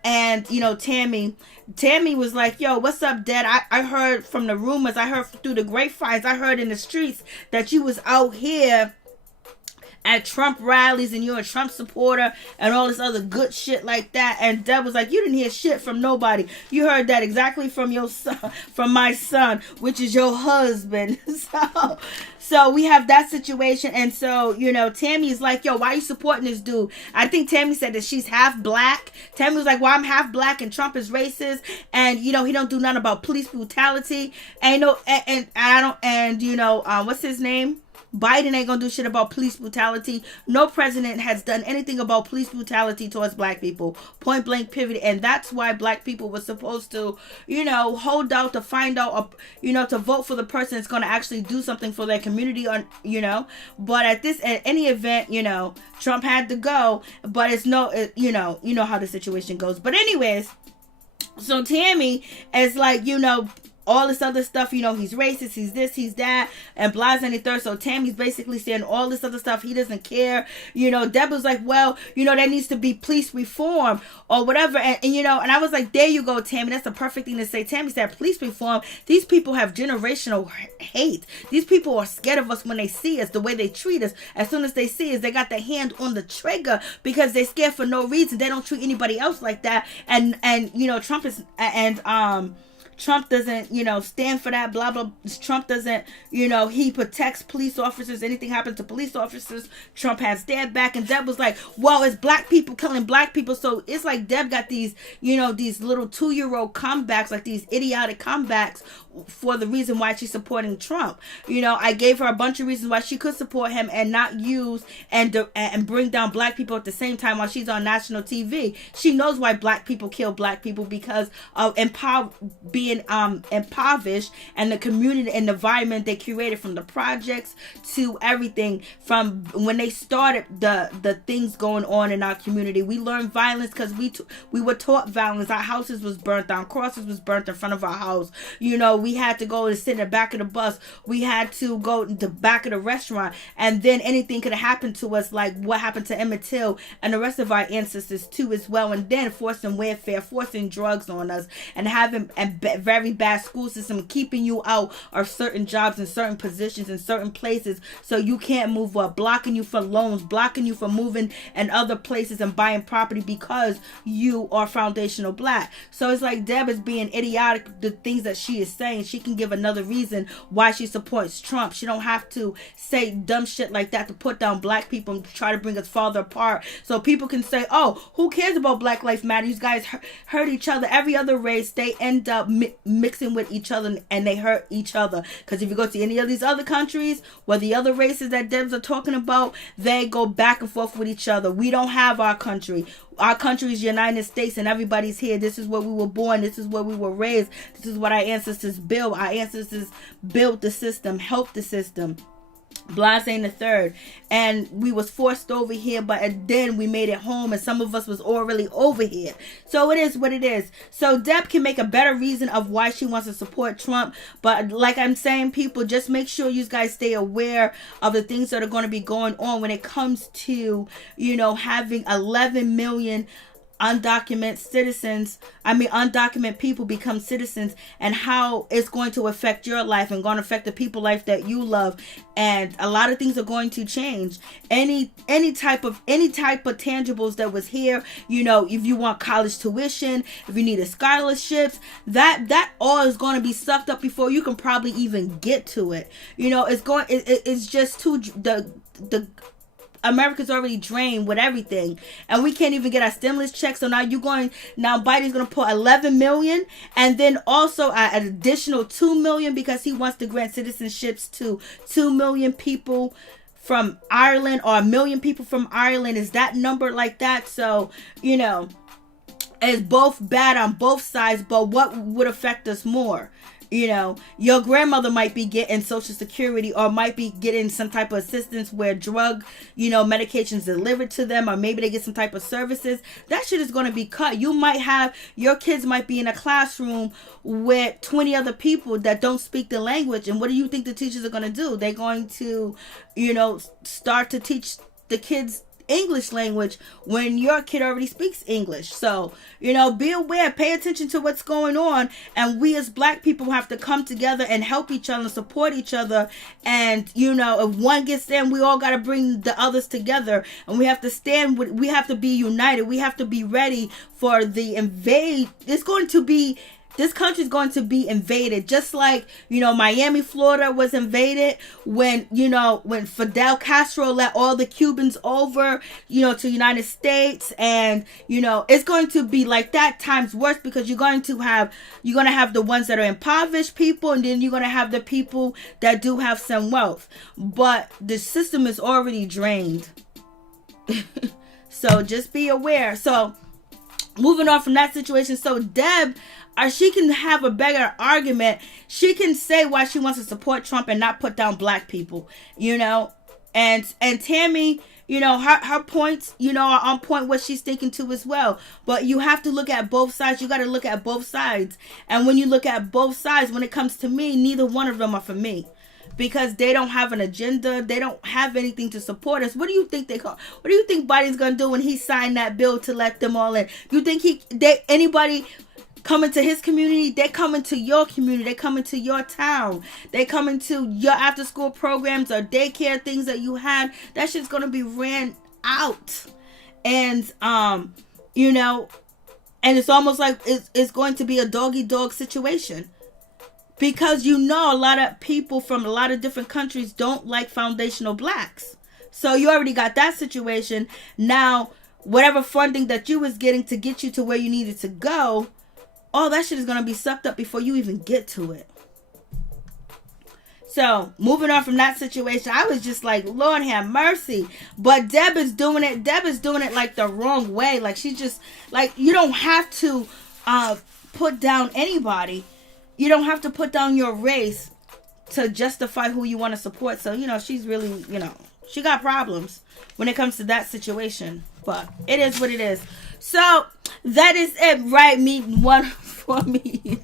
and, Tammy. Tammy was like, yo, what's up, Deb? I heard from the rumors, I heard through the grapevines, I heard in the streets that you was out here at Trump rallies, and you're a Trump supporter and all this other good shit like that. And Deb was like, you didn't hear shit from nobody. You heard that exactly from your son, from my son, which is your husband. So we have that situation. And so, Tammy's like, yo, why are you supporting this dude? I think Tammy said that she's half black. Tammy was like, well, I'm half black and Trump is racist, and he don't do nothing about police brutality. And what's his name? Biden ain't gonna do shit about police brutality. No president has done anything about police brutality towards black people. Point blank, period. And that's why black people were supposed to, hold out to find out, to vote for the person that's gonna actually do something for their community, But at any event, Trump had to go. But it's you know how the situation goes. But anyways, so Tammy is like, all this other stuff, he's racist, he's this, he's that, and blah, and the third. So Tammy's basically saying all this other stuff. He doesn't care. Deb was like, well, there needs to be police reform or whatever. And I was like, there you go, Tammy. That's the perfect thing to say. Tammy said, police reform. These people have generational hate. These people are scared of us when they see us, the way they treat us. As soon as they see us, they got their hand on the trigger because they're scared for no reason. They don't treat anybody else like that. And Trump is, Trump doesn't, stand for that, blah, blah. Trump doesn't, he protects police officers. Anything happens to police officers, Trump has their back. And Deb was like, well, it's black people killing black people. So it's like Deb got these, these little 2-year-old comebacks, like these idiotic comebacks for the reason why she's supporting Trump. I gave her a bunch of reasons why she could support him and not use and bring down black people at the same time while she's on national TV. She knows why black people kill black people, because of being impoverished, and the community and environment they curated, from the projects to everything, from when they started the things going on in our community. We learned violence because we were taught violence. Our houses was burnt down, crosses was burnt in front of our house. We had to go and sit in the back of the bus. We had to go in the back of the restaurant, and then anything could have happened to us, like what happened to Emmett Till and the rest of our ancestors too as well. And then forcing welfare, forcing drugs on us, and having a very bad school system, keeping you out of certain jobs and certain positions in certain places so you can't move up, blocking you for loans, blocking you from moving in other places and buying property because you are foundational black. So it's like Deb is being idiotic. The things that she is saying, she can give another reason why she supports Trump. She don't have to say dumb shit like that to put down black people and try to bring us farther apart, so people can say, oh, who cares about Black Lives Matter? You guys hurt each other. Every other race, they end up mixing with each other, and they hurt each other. Because if you go to any of these other countries where the other races that Debs are talking about, they go back and forth with each other. We don't have our country. Our country is United States, and everybody's here. This is where we were born. This is where we were raised. This is what our ancestors built. Our ancestors built the system, helped the system. Blase the third, and we was forced over here, but then we made it home, and some of us was already over here. So it is what it is. So Deb can make a better reason of why she wants to support Trump, but like I'm saying, people, just make sure you guys stay aware of the things that are going to be going on when it comes to having 11 million undocumented people become citizens, and how it's going to affect your life and going to affect the people life that you love. And a lot of things are going to change. Any type of tangibles that was here, if you want college tuition, if you need a scholarships, that all is going to be sucked up before you can probably even get to it. It's just too the America's already drained with everything, and we can't even get our stimulus check. So now Biden's going to put 11 million, and then also an additional 2 million because he wants to grant citizenships to 2 million people from Ireland, or 1 million people from Ireland. Is that number like that? So, it's both bad on both sides, but what would affect us more? Your grandmother might be getting Social Security, or might be getting some type of assistance where drug, medications delivered to them, or maybe they get some type of services. That shit is going to be cut. Your kids might be in a classroom with 20 other people that don't speak the language. And what do you think the teachers are going to do? They're going to, start to teach the kids English language when your kid already speaks English. So, be aware, pay attention to what's going on, and we as black people have to come together and help each other, support each other. And if one gets in, we all got to bring the others together, and we have to we have to be united. We have to be ready for the invade. This country is going to be invaded, just like, Miami, Florida was invaded when Fidel Castro let all the Cubans over, to United States. And, it's going to be like that times worse, because you're going to have the ones that are impoverished people, and then you're going to have the people that do have some wealth. But the system is already drained. So just be aware. So moving on from that situation. So Deb, she can have a better argument. She can say why she wants to support Trump and not put down black people, and Tammy, her points, are on point what she's thinking too as well. But you have to look at both sides. You got to look at both sides. And when you look at both sides, when it comes to me, neither one of them are for me, because they don't have an agenda. They don't have anything to support us. What do you think what do you think Biden's going to do when he signed that bill to let them all in? You think anybody coming to his community? They coming to your community. They coming to your town. They coming to your after school programs or daycare things that you had. That shit's gonna be ran out. And And it's almost like it's going to be a dog-eat-dog situation. Because a lot of people from a lot of different countries don't like foundational blacks. So you already got that situation. Now, whatever funding that you was getting to get you to where you needed to go, all that shit is going to be sucked up before you even get to it. So, moving on from that situation, I was just like, Lord have mercy. But Deb is doing it like the wrong way. Like, she's just, like, you don't have to put down anybody. You don't have to put down your race to justify who you want to support. So, she's really, she got problems when it comes to that situation. But it is what it is. So, that is it, right? Meeting one for me.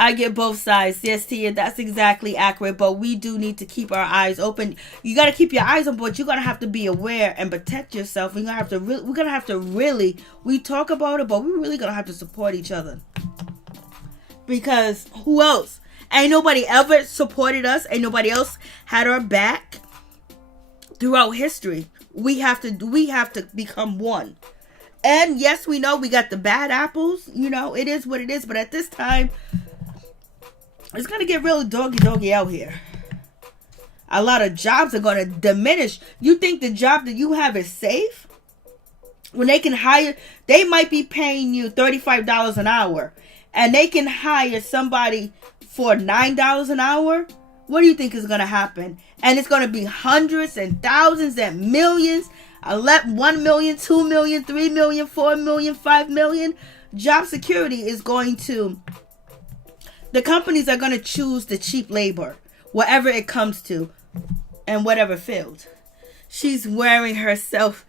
I get both sides. Yes, Tia, that's exactly accurate. But we do need to keep our eyes open. You got to keep your eyes open, but you're going to have to be aware and protect yourself. We're going to have to really, we talk about it, but we're really going to have to support each other. Because who else? Ain't nobody ever supported us. Ain't nobody else had our back throughout history. We have to become one. And yes, we know we got the bad apples. It is what it is. But at this time, it's going to get real doggy out here. A lot of jobs are going to diminish. You think the job that you have is safe? When they can hire, they might be paying you $35 an hour. And they can hire somebody for $9 an hour. What do you think is going to happen? And it's going to be hundreds and thousands and millions. 1 million, 2 million, 3 million, 4 million, 5 million. Job security is going to... The companies are going to choose the cheap labor. Whatever it comes to. And whatever field. She's wearing herself...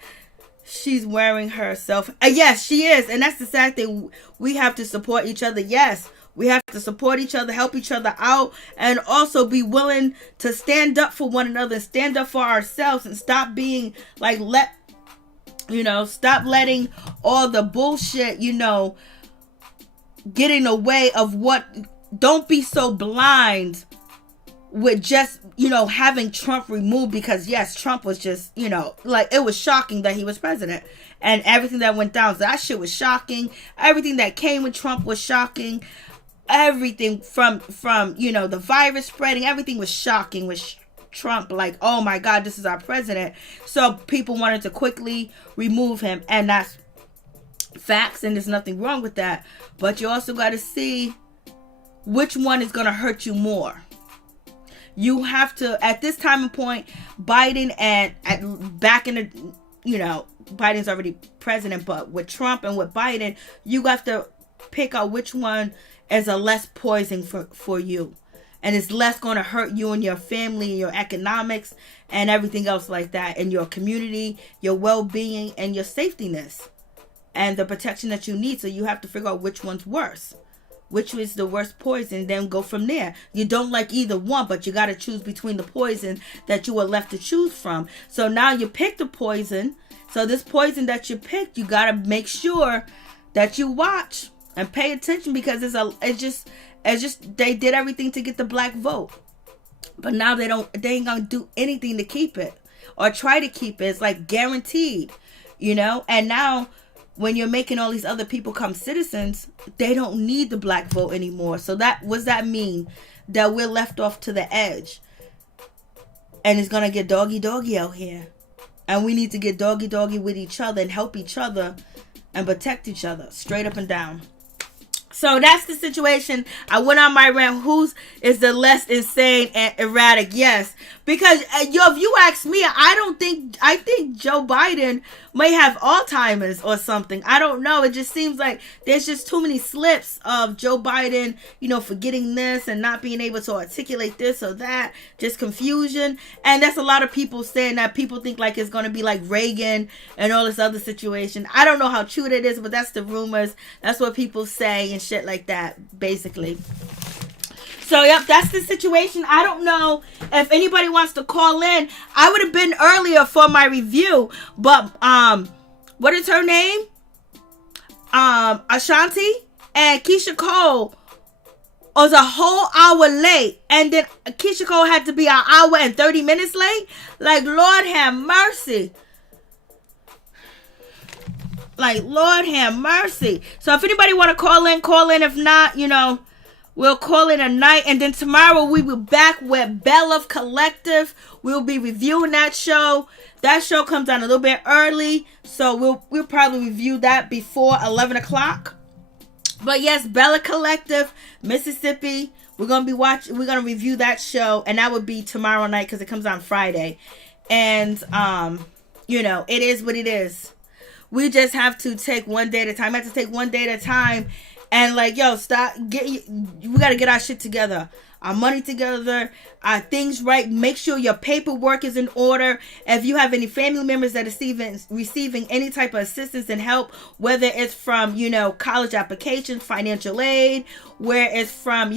yes, she is. And that's the sad thing. We have to support each other. Yes, we have to support each other, help each other out, and also be willing to stand up for one another, stand up for ourselves, and stop being like, stop letting all the bullshit, get in the way of what. Don't be so blind with just, having Trump removed, because yes, Trump was just, it was shocking that he was president and everything that went down. So that shit was shocking. Everything that came with Trump was shocking. Everything from, the virus spreading, everything was shocking with Trump. Like, oh my God, this is our president. So people wanted to quickly remove him, and that's facts, and there's nothing wrong with that. But you also got to see which one is going to hurt you more. You have to, at this time and point, Biden back in the, Biden's already president, but with Trump and with Biden, you have to pick out which one is a less poison for you. And it's less going to hurt you and your family and your economics and everything else like that. And your community, your well-being, and your safetyness. And the protection that you need. So you have to figure out which one's worse. Which is the worst poison, then go from there. You don't like either one, but you got to choose between the poison that you were left to choose from. So now you pick the poison. So this poison that you picked, you got to make sure that you watch and pay attention, because it's just they did everything to get the black vote. But now they ain't going to do anything to keep it or try to keep it. It's like guaranteed, and now when you're making all these other people come citizens, they don't need the black vote anymore. So what's that mean? That we're left off to the edge. And it's going to get doggy out here. And we need to get doggy with each other and help each other and protect each other straight up and down. So that's the situation. I went on my rant. Whose is the less insane and erratic? Yes. Because, if you ask me, I think Joe Biden may have Alzheimer's or something. I don't know. It just seems like there's just too many slips of Joe Biden, forgetting this and not being able to articulate this or that. Just confusion. And that's a lot of people saying that. People think like it's going to be like Reagan and all this other situation. I don't know how true that is, but that's the rumors. That's what people say and shit like that, basically. So, yep, that's the situation. I don't know if anybody wants to call in. I would have been earlier for my review, but, what is her name? Ashanti and Keyshia Cole was a whole hour late. And then Keyshia Cole had to be an hour and 30 minutes late. Like, Lord have mercy. Like, Lord have mercy. So if anybody want to call in, call in. If not, we'll call it a night. And then tomorrow we will be back with Bella Collective. We'll be reviewing that show. That show comes on a little bit early, so we'll probably review that before 11 o'clock. But yes, Bella Collective, Mississippi. We're gonna review that show, and that would be tomorrow night because it comes on Friday. And it is what it is. We just have to take one day at a time. We have to take one day at a time, and we gotta get our shit together. Our money together, our things right. Make sure your paperwork is in order. If you have any family members that are receiving any type of assistance and help, whether it's from, college applications, financial aid, where it's from,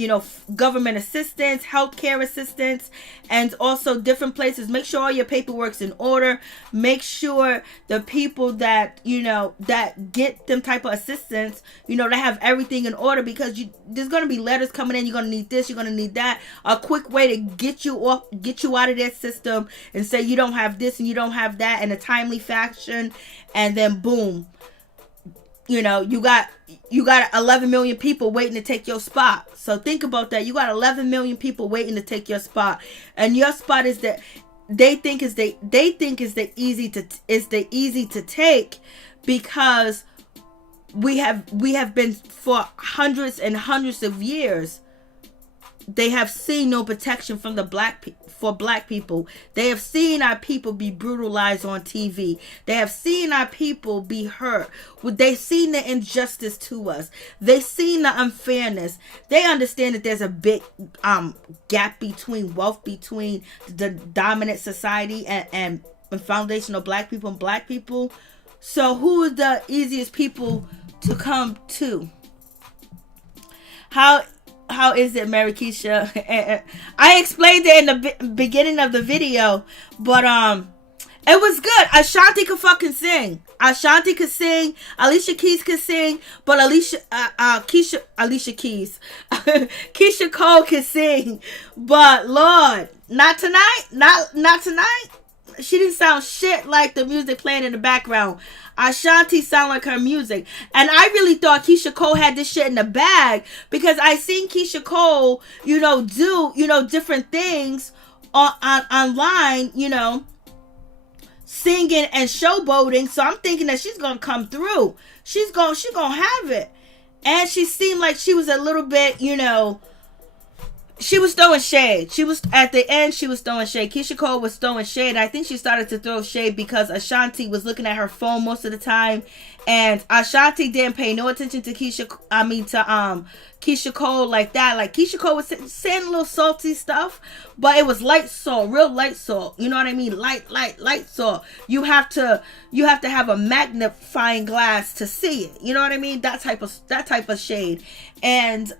government assistance, healthcare assistance, and also different places, make sure all your paperwork's in order. Make sure the people that, that get them type of assistance, they have everything in order, because there's going to be letters coming in. You're going to need this, you're going to need that. A quick way to get you out of that system and say you don't have this and you don't have that in a timely fashion, and then boom, you got 11 million people waiting to take your spot. So think about that. You got 11 million people waiting to take your spot, and your spot is that they think is the easy to take, because we have been for hundreds and hundreds of years. They have seen no protection from for black people. They have seen our people be brutalized on TV. They have seen our people be hurt. They've seen the injustice to us. They've seen the unfairness. They understand that there's a big gap between wealth between the dominant society and foundational black people and black people. So who is the easiest people to come to? How is it, Mary Keyshia? I explained it in the beginning of the video, but it was good. Ashanti could fucking sing. Ashanti could sing. Alicia Keys could sing, but Keyshia Cole could sing. But Lord, not tonight. Not tonight. She didn't sound shit like the music playing in the background. Ashanti sound like her music. And I really thought Keyshia Cole had this shit in the bag, because I seen Keyshia Cole, do, different things online, singing and showboating. So I'm thinking that she's going to come through. She's going to have it. And she seemed like she was a little bit, she was throwing shade. At the end, she was throwing shade. Keyshia Cole was throwing shade. I think she started to throw shade because Ashanti was looking at her phone most of the time, and Ashanti didn't pay no attention to Keyshia Cole like that. Like, Keyshia Cole was saying a little salty stuff, but it was light salt, real light salt. You know what I mean? Light salt. You have to have a magnifying glass to see it. You know what I mean? That type of shade. And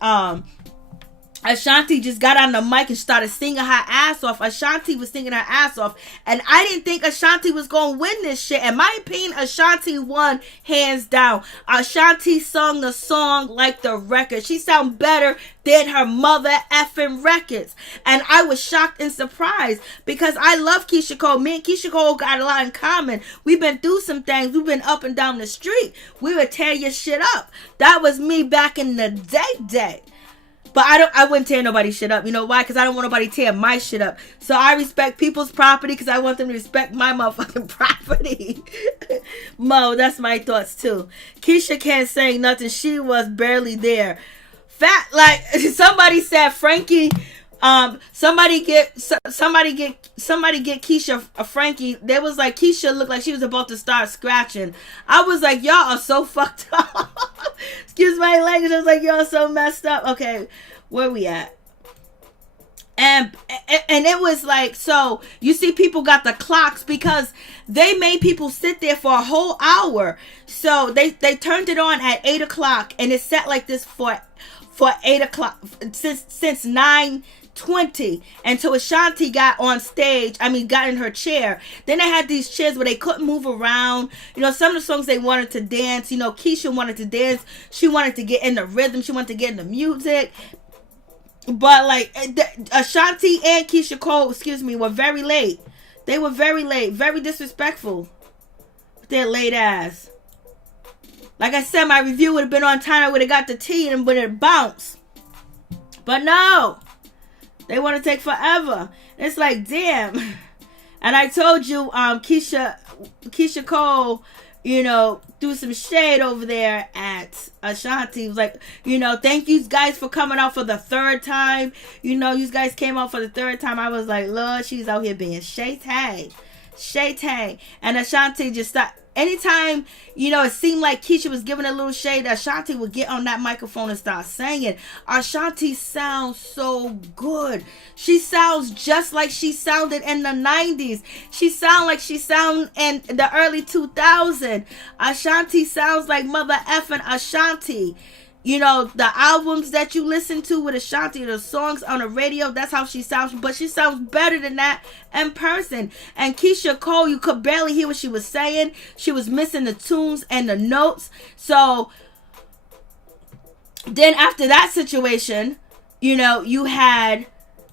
Ashanti just got on the mic and started singing her ass off. Ashanti was singing her ass off. And I didn't think Ashanti was going to win this shit. In my opinion, Ashanti won hands down. Ashanti sung the song like the record. She sounded better than her mother effing records. And I was shocked and surprised, because I love Keyshia Cole. Me and Keyshia Cole got a lot in common. We've been through some things. We've been up and down the street. We would tear your shit up. That was me back in the day. But I wouldn't tear nobody's shit up. You know why? Because I don't want nobody to tear my shit up. So I respect people's property, because I want them to respect my motherfucking property. Mo, that's my thoughts too. Keyshia can't say nothing. She was barely there. Somebody said Frankie. Somebody get Keyshia a Frankie. They was like, Keyshia looked like she was about to start scratching. I was like, y'all are so fucked up. Excuse my language. I was like, y'all so messed up. Okay, where we at? And it was like, so you see, people got the clocks because they made people sit there for a whole hour. So they turned it on at 8 o'clock, and it sat like this for 8 o'clock since 9:20 until Ashanti got on stage. Got in her chair. Then they had these chairs where they couldn't move around. Some of the songs they wanted to dance. Keyshia wanted to dance. She wanted to get in the rhythm. She wanted to get in the music. But Ashanti and Keyshia Cole, were very late. They were very late, very disrespectful with their late ass. Like I said, my review would have been on time. I would have got the tea and would have bounced. But no. They want to take forever. It's like, damn. And I told you, Keyshia Cole, threw some shade over there at Ashanti. It was like, thank you guys for coming out for the third time. You guys came out for the third time. I was like, Lord, she's out here being shade. And Ashanti just stopped. Anytime, it seemed like Keyshia was giving a little shade, Ashanti would get on that microphone and start singing. Ashanti sounds so good. She sounds just like she sounded in the 90s. She sounds like she sounded in the early 2000s. Ashanti sounds like mother effing Ashanti. The albums that you listen to with Ashanti, the songs on the radio, that's how she sounds. But she sounds better than that in person. And Keyshia Cole, you could barely hear what she was saying. She was missing the tunes and the notes. So then after that situation, you had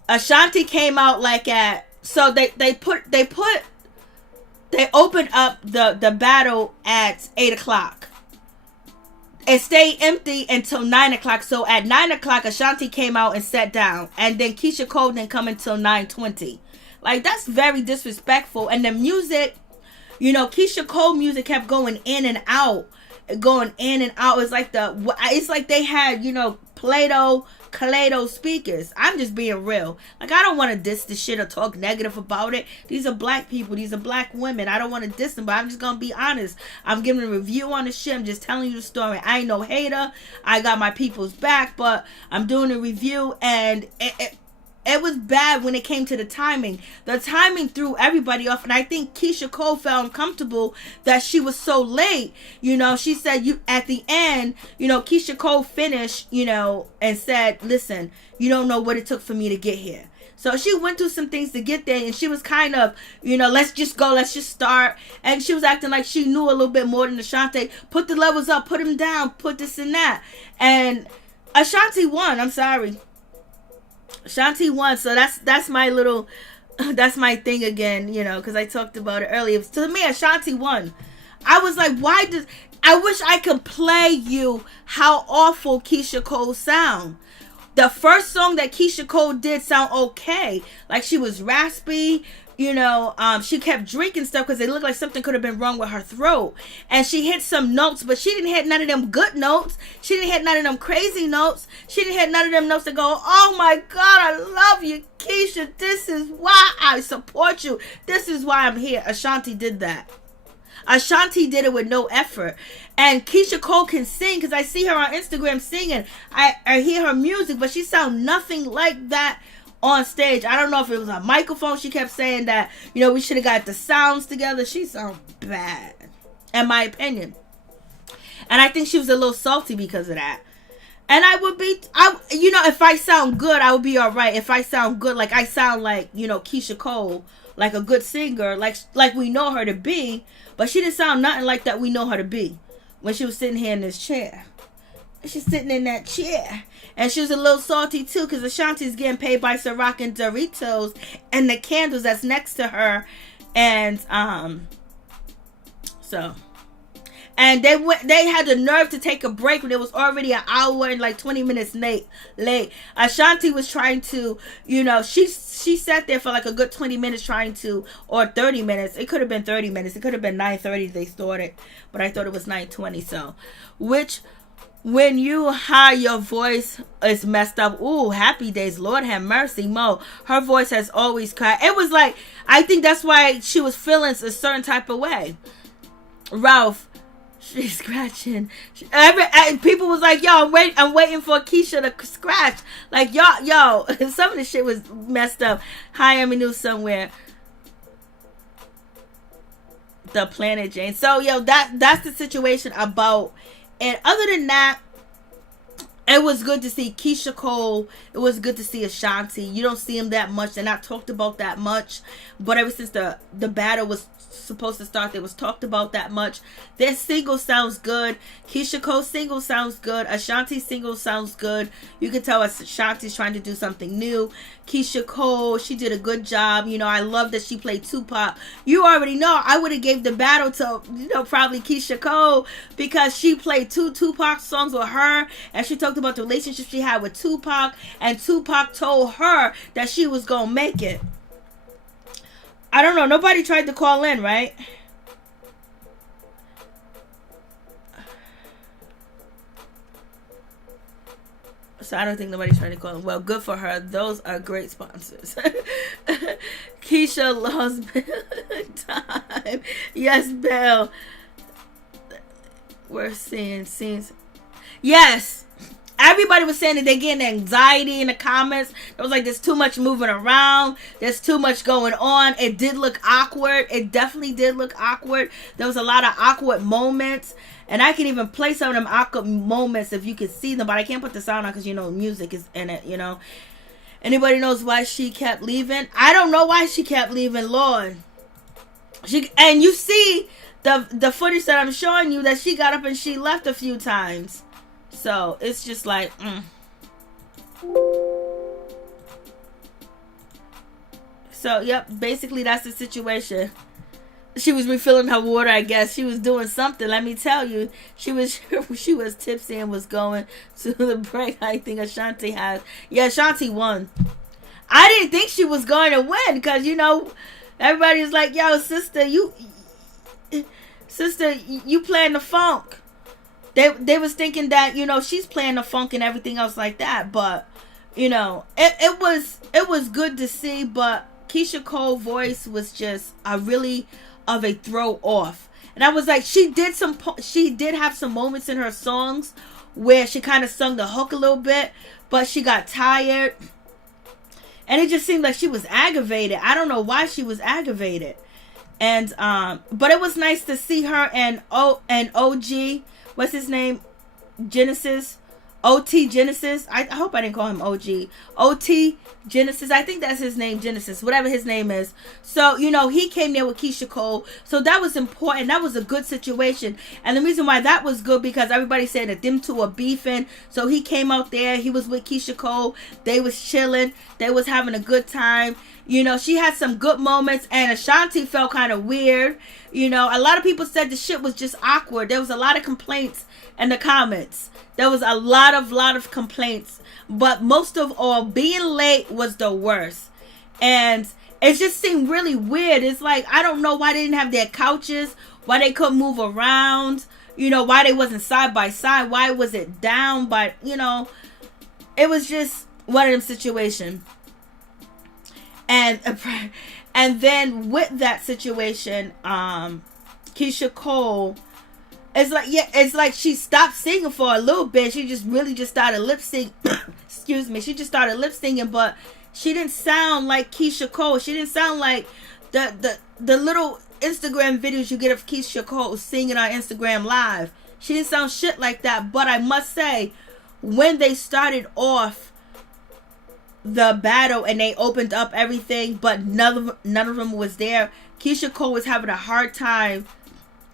Ashanti came out like at, so they opened up the battle at 8 o'clock. It stayed empty until 9 o'clock. So at 9 o'clock, Ashanti came out and sat down. And then Keyshia Cole didn't come until 9:20. Like, that's very disrespectful. And the music, Keyshia Cole music kept going in and out. It's like they had, Play-Doh, Kaleido speakers. I'm just being real. Like, I don't want to diss the shit or talk negative about it. These are black people. These are black women. I don't want to diss them, but I'm just going to be honest. I'm giving a review on the shit. I'm just telling you the story. I ain't no hater. I got my people's back, but I'm doing a review, and it was bad when it came to the timing. The timing threw everybody off, and I think Keyshia Cole felt uncomfortable that she was so late. She said at the end, Keyshia Cole finished, and said, listen, you don't know what it took for me to get here. So she went through some things to get there, and she was kind of, let's just go, let's just start. And she was acting like she knew a little bit more than Ashanti. Put the levels up, put them down, put this and that. And Ashanti won, I'm sorry. Ashanti won, so that's my little, that's my thing again, because I talked about it earlier. To me, Ashanti won. I was like, I wish I could play you how awful Keyshia Cole sound. The first song that Keyshia Cole did sound okay. Like, she was raspy. She kept drinking stuff because it looked like something could have been wrong with her throat. And she hit some notes, but she didn't hit none of them good notes. She didn't hit none of them crazy notes. She didn't hit none of them notes that go, oh my God, I love you, Keyshia. This is why I support you. This is why I'm here. Ashanti did that. Ashanti did it with no effort. And Keyshia Cole can sing because I see her on Instagram singing. I hear her music, but she sounds nothing like that on stage. I don't know if it was a microphone. She kept saying that, we should have got the sounds together. She sounds bad, in my opinion. And I think she was a little salty because of that. And I would be, if I sound good, I would be all right. If I sound good, like I sound like, Keyshia Cole, like a good singer, like we know her to be. But she didn't sound nothing like that we know her to be when she was sitting here in this chair. She's sitting in that chair. And she was a little salty too because Ashanti's getting paid by Ciroc and Doritos and the candles that's next to her. And and they had the nerve to take a break when it was already an hour and like 20 minutes late. Ashanti was trying to, she sat there for like a good 20 minutes trying to, or 30 minutes. It could have been 30 minutes. It could have been 9:30 they started, but I thought it was 9:20. So, when you hear your voice is messed up, ooh, happy days, Lord have mercy, Mo. Her voice has always cried. It was like, I think that's why she was feeling a certain type of way. Ralph, she's scratching. People was like, yo, I'm waiting for Keyshia to scratch. Like, yo, some of the shit was messed up. Hi, I'm new somewhere. The Planet Jane. So, yo, that's the situation about. And other than that, It was good to see Keyshia Cole. It was good to see Ashanti. You don't see them that much. They're not talked about that much. But ever since the battle was supposed to start, they was talked about that much. Their single sounds good. Keyshia Cole's single sounds good. Ashanti's single sounds good. You can tell Ashanti's trying to do something new. Keyshia Cole, she did a good job. You know, I love that she played Tupac. You already know I would have gave the battle to, you know, probably Keyshia Cole, because she played 2 Tupac songs with her, and she talked about the relationship she had with Tupac, and Tupac told her that she was gonna make it. I don't know. Nobody tried to call in, right? So I don't think nobody's trying to call in. Well, good for her. Those are great sponsors. Keyshia loves time. Yes, Bill. We're seeing scenes. Yes. Everybody was saying that they're getting anxiety in the comments. It was like, there's too much moving around. There's too much going on. It did look awkward. It definitely did look awkward. There was a lot of awkward moments. And I can even play some of them awkward moments if you can see them. But I can't put the sound on because, you know, music is in it, you know. Anybody knows why she kept leaving? I don't know why she kept leaving, Lord. And you see the footage that I'm showing you, that she got up and she left a few times. So it's just like, So, yep, basically that's the situation. She was refilling her water, I guess. She was doing something. Let me tell you, she was tipsy and was going to the break. I think Ashanti has. Yeah, Ashanti won. I didn't think she was going to win because, you know, everybody's like, yo, sister, you playing the funk. They was thinking that, you know, she's playing the funk and everything else like that, but, you know, it was good to see. But Keyshia Cole's voice was just really of a throw off, and I was like, she did have some moments in her songs where she kind of sung the hook a little bit, but she got tired, and it just seemed like she was aggravated. I don't know why she was aggravated, and but it was nice to see her and OG. What's his name? Genesis. OT Genesis. I hope I didn't call him OG. OT Genesis. I think that's his name, Genesis. Whatever his name is. So, you know, he came there with Keyshia Cole. So that was important. That was a good situation. And the reason why that was good, because everybody said that them two were beefing. So he came out there. He was with Keyshia Cole. They was chilling. They was having a good time. You know, she had some good moments. And Ashanti felt kind of weird. You know, a lot of people said the shit was just awkward. There was a lot of complaints in the comments. There was a lot of complaints. But most of all, being late was the worst. And it just seemed really weird. It's like, I don't know why they didn't have their couches. Why they couldn't move around. You know, why they wasn't side by side. Why was it down? But, you know, it was just one of them situations. And then with that situation, Keyshia Cole, it's like she stopped singing for a little bit. She just started lip sync. Excuse me. She just started lip syncing, but she didn't sound like Keyshia Cole. She didn't sound like the little Instagram videos you get of Keyshia Cole singing on Instagram Live. She didn't sound shit like that. But I must say, when they started off the battle and they opened up everything, but none of them was there, Keyshia Cole was having a hard time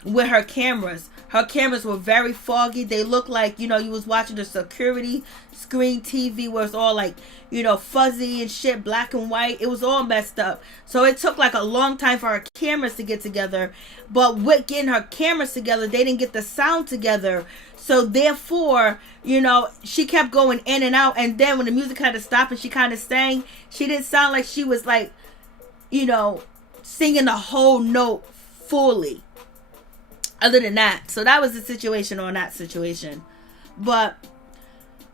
with her cameras. Her cameras were very foggy. They looked like, you know, you was watching a security screen TV where it's all like, you know, fuzzy and shit, black and white. It was all messed up. So it took like a long time for her cameras to get together. But with getting her cameras together, they didn't get the sound together. So therefore, you know, she kept going in and out. And then when the music kind of stopped and she kind of sang, she didn't sound like she was like, you know, singing the whole note fully. Other than that. So that was the situation on that situation. But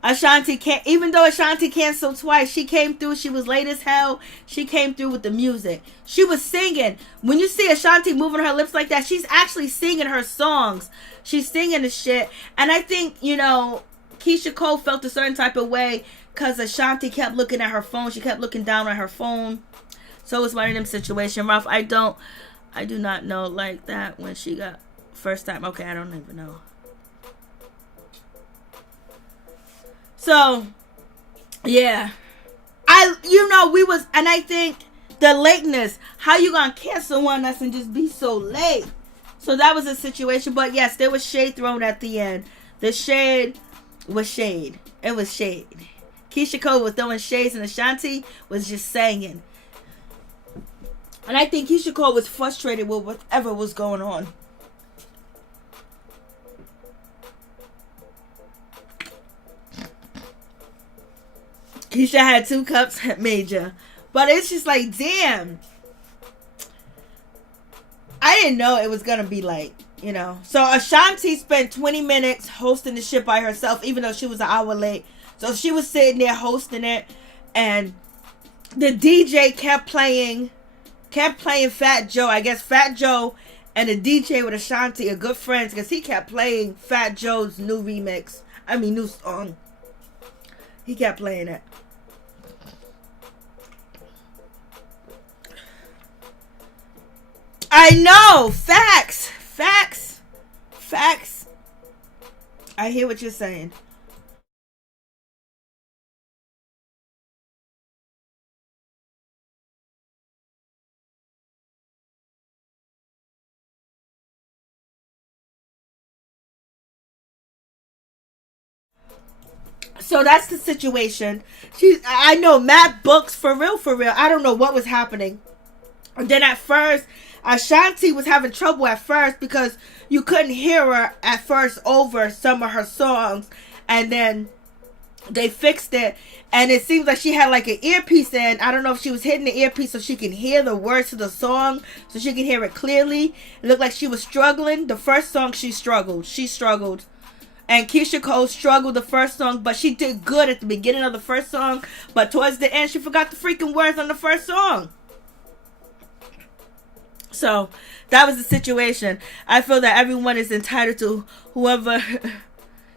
Ashanti can't, even though Ashanti canceled twice, she came through. She was late as hell. She came through with the music. She was singing. When you see Ashanti moving her lips like that, she's actually singing her songs. She's singing the shit. And I think, you know, Keyshia Cole felt a certain type of way because Ashanti kept looking at her phone. She kept looking down at her phone. So it was one of them situations. Ralph, I do not know like that when she got first time. Okay, I don't even know. So, yeah. We was, and I think the lateness, how you gonna cancel on us and just be so late? So that was a situation. But yes, there was shade thrown at the end. The shade was shade. It was shade. Keyshia Cole was throwing shades and Ashanti was just saying. And I think Keyshia Cole was frustrated with whatever was going on. Keyshia had 2 cups at Major. But it's just like, damn. I didn't know it was going to be like, So Ashanti spent 20 minutes hosting the shit by herself, even though she was an hour late. So she was sitting there hosting it. And the DJ kept playing Fat Joe. I guess Fat Joe and the DJ with Ashanti are good friends because he kept playing Fat Joe's new song. He kept playing it. I know. Facts. I hear what you're saying. So that's the situation. I know Matt Books for real. I don't know what was happening. And then at first, Ashanti was having trouble at first because you couldn't hear her at first over some of her songs. And then they fixed it. And it seems like she had like an earpiece in. I don't know if she was hitting the earpiece so she can hear the words to the song. So she can hear it clearly. It looked like she was struggling. The first song she struggled. And Keyshia Cole struggled the first song, but she did good at the beginning of the first song. But towards the end, she forgot the freaking words on the first song. So, that was the situation. I feel that everyone is entitled to whoever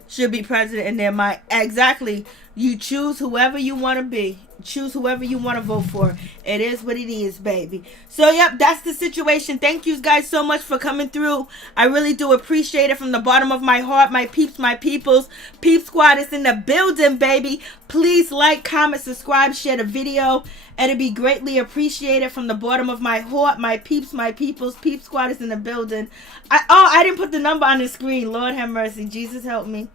should be president in their mind. Exactly. You choose whoever you want to be. Choose whoever you want to vote for. It is what it is, baby. So, yep, that's the situation. Thank you guys so much for coming through. I really do appreciate it from the bottom of my heart. My peeps, my peoples. Peep Squad is in the building, baby. Please like, comment, subscribe, share the video. It'd be greatly appreciated from the bottom of my heart. My peeps, my peoples. Peep Squad is in the building. I didn't put the number on the screen. Lord have mercy. Jesus help me.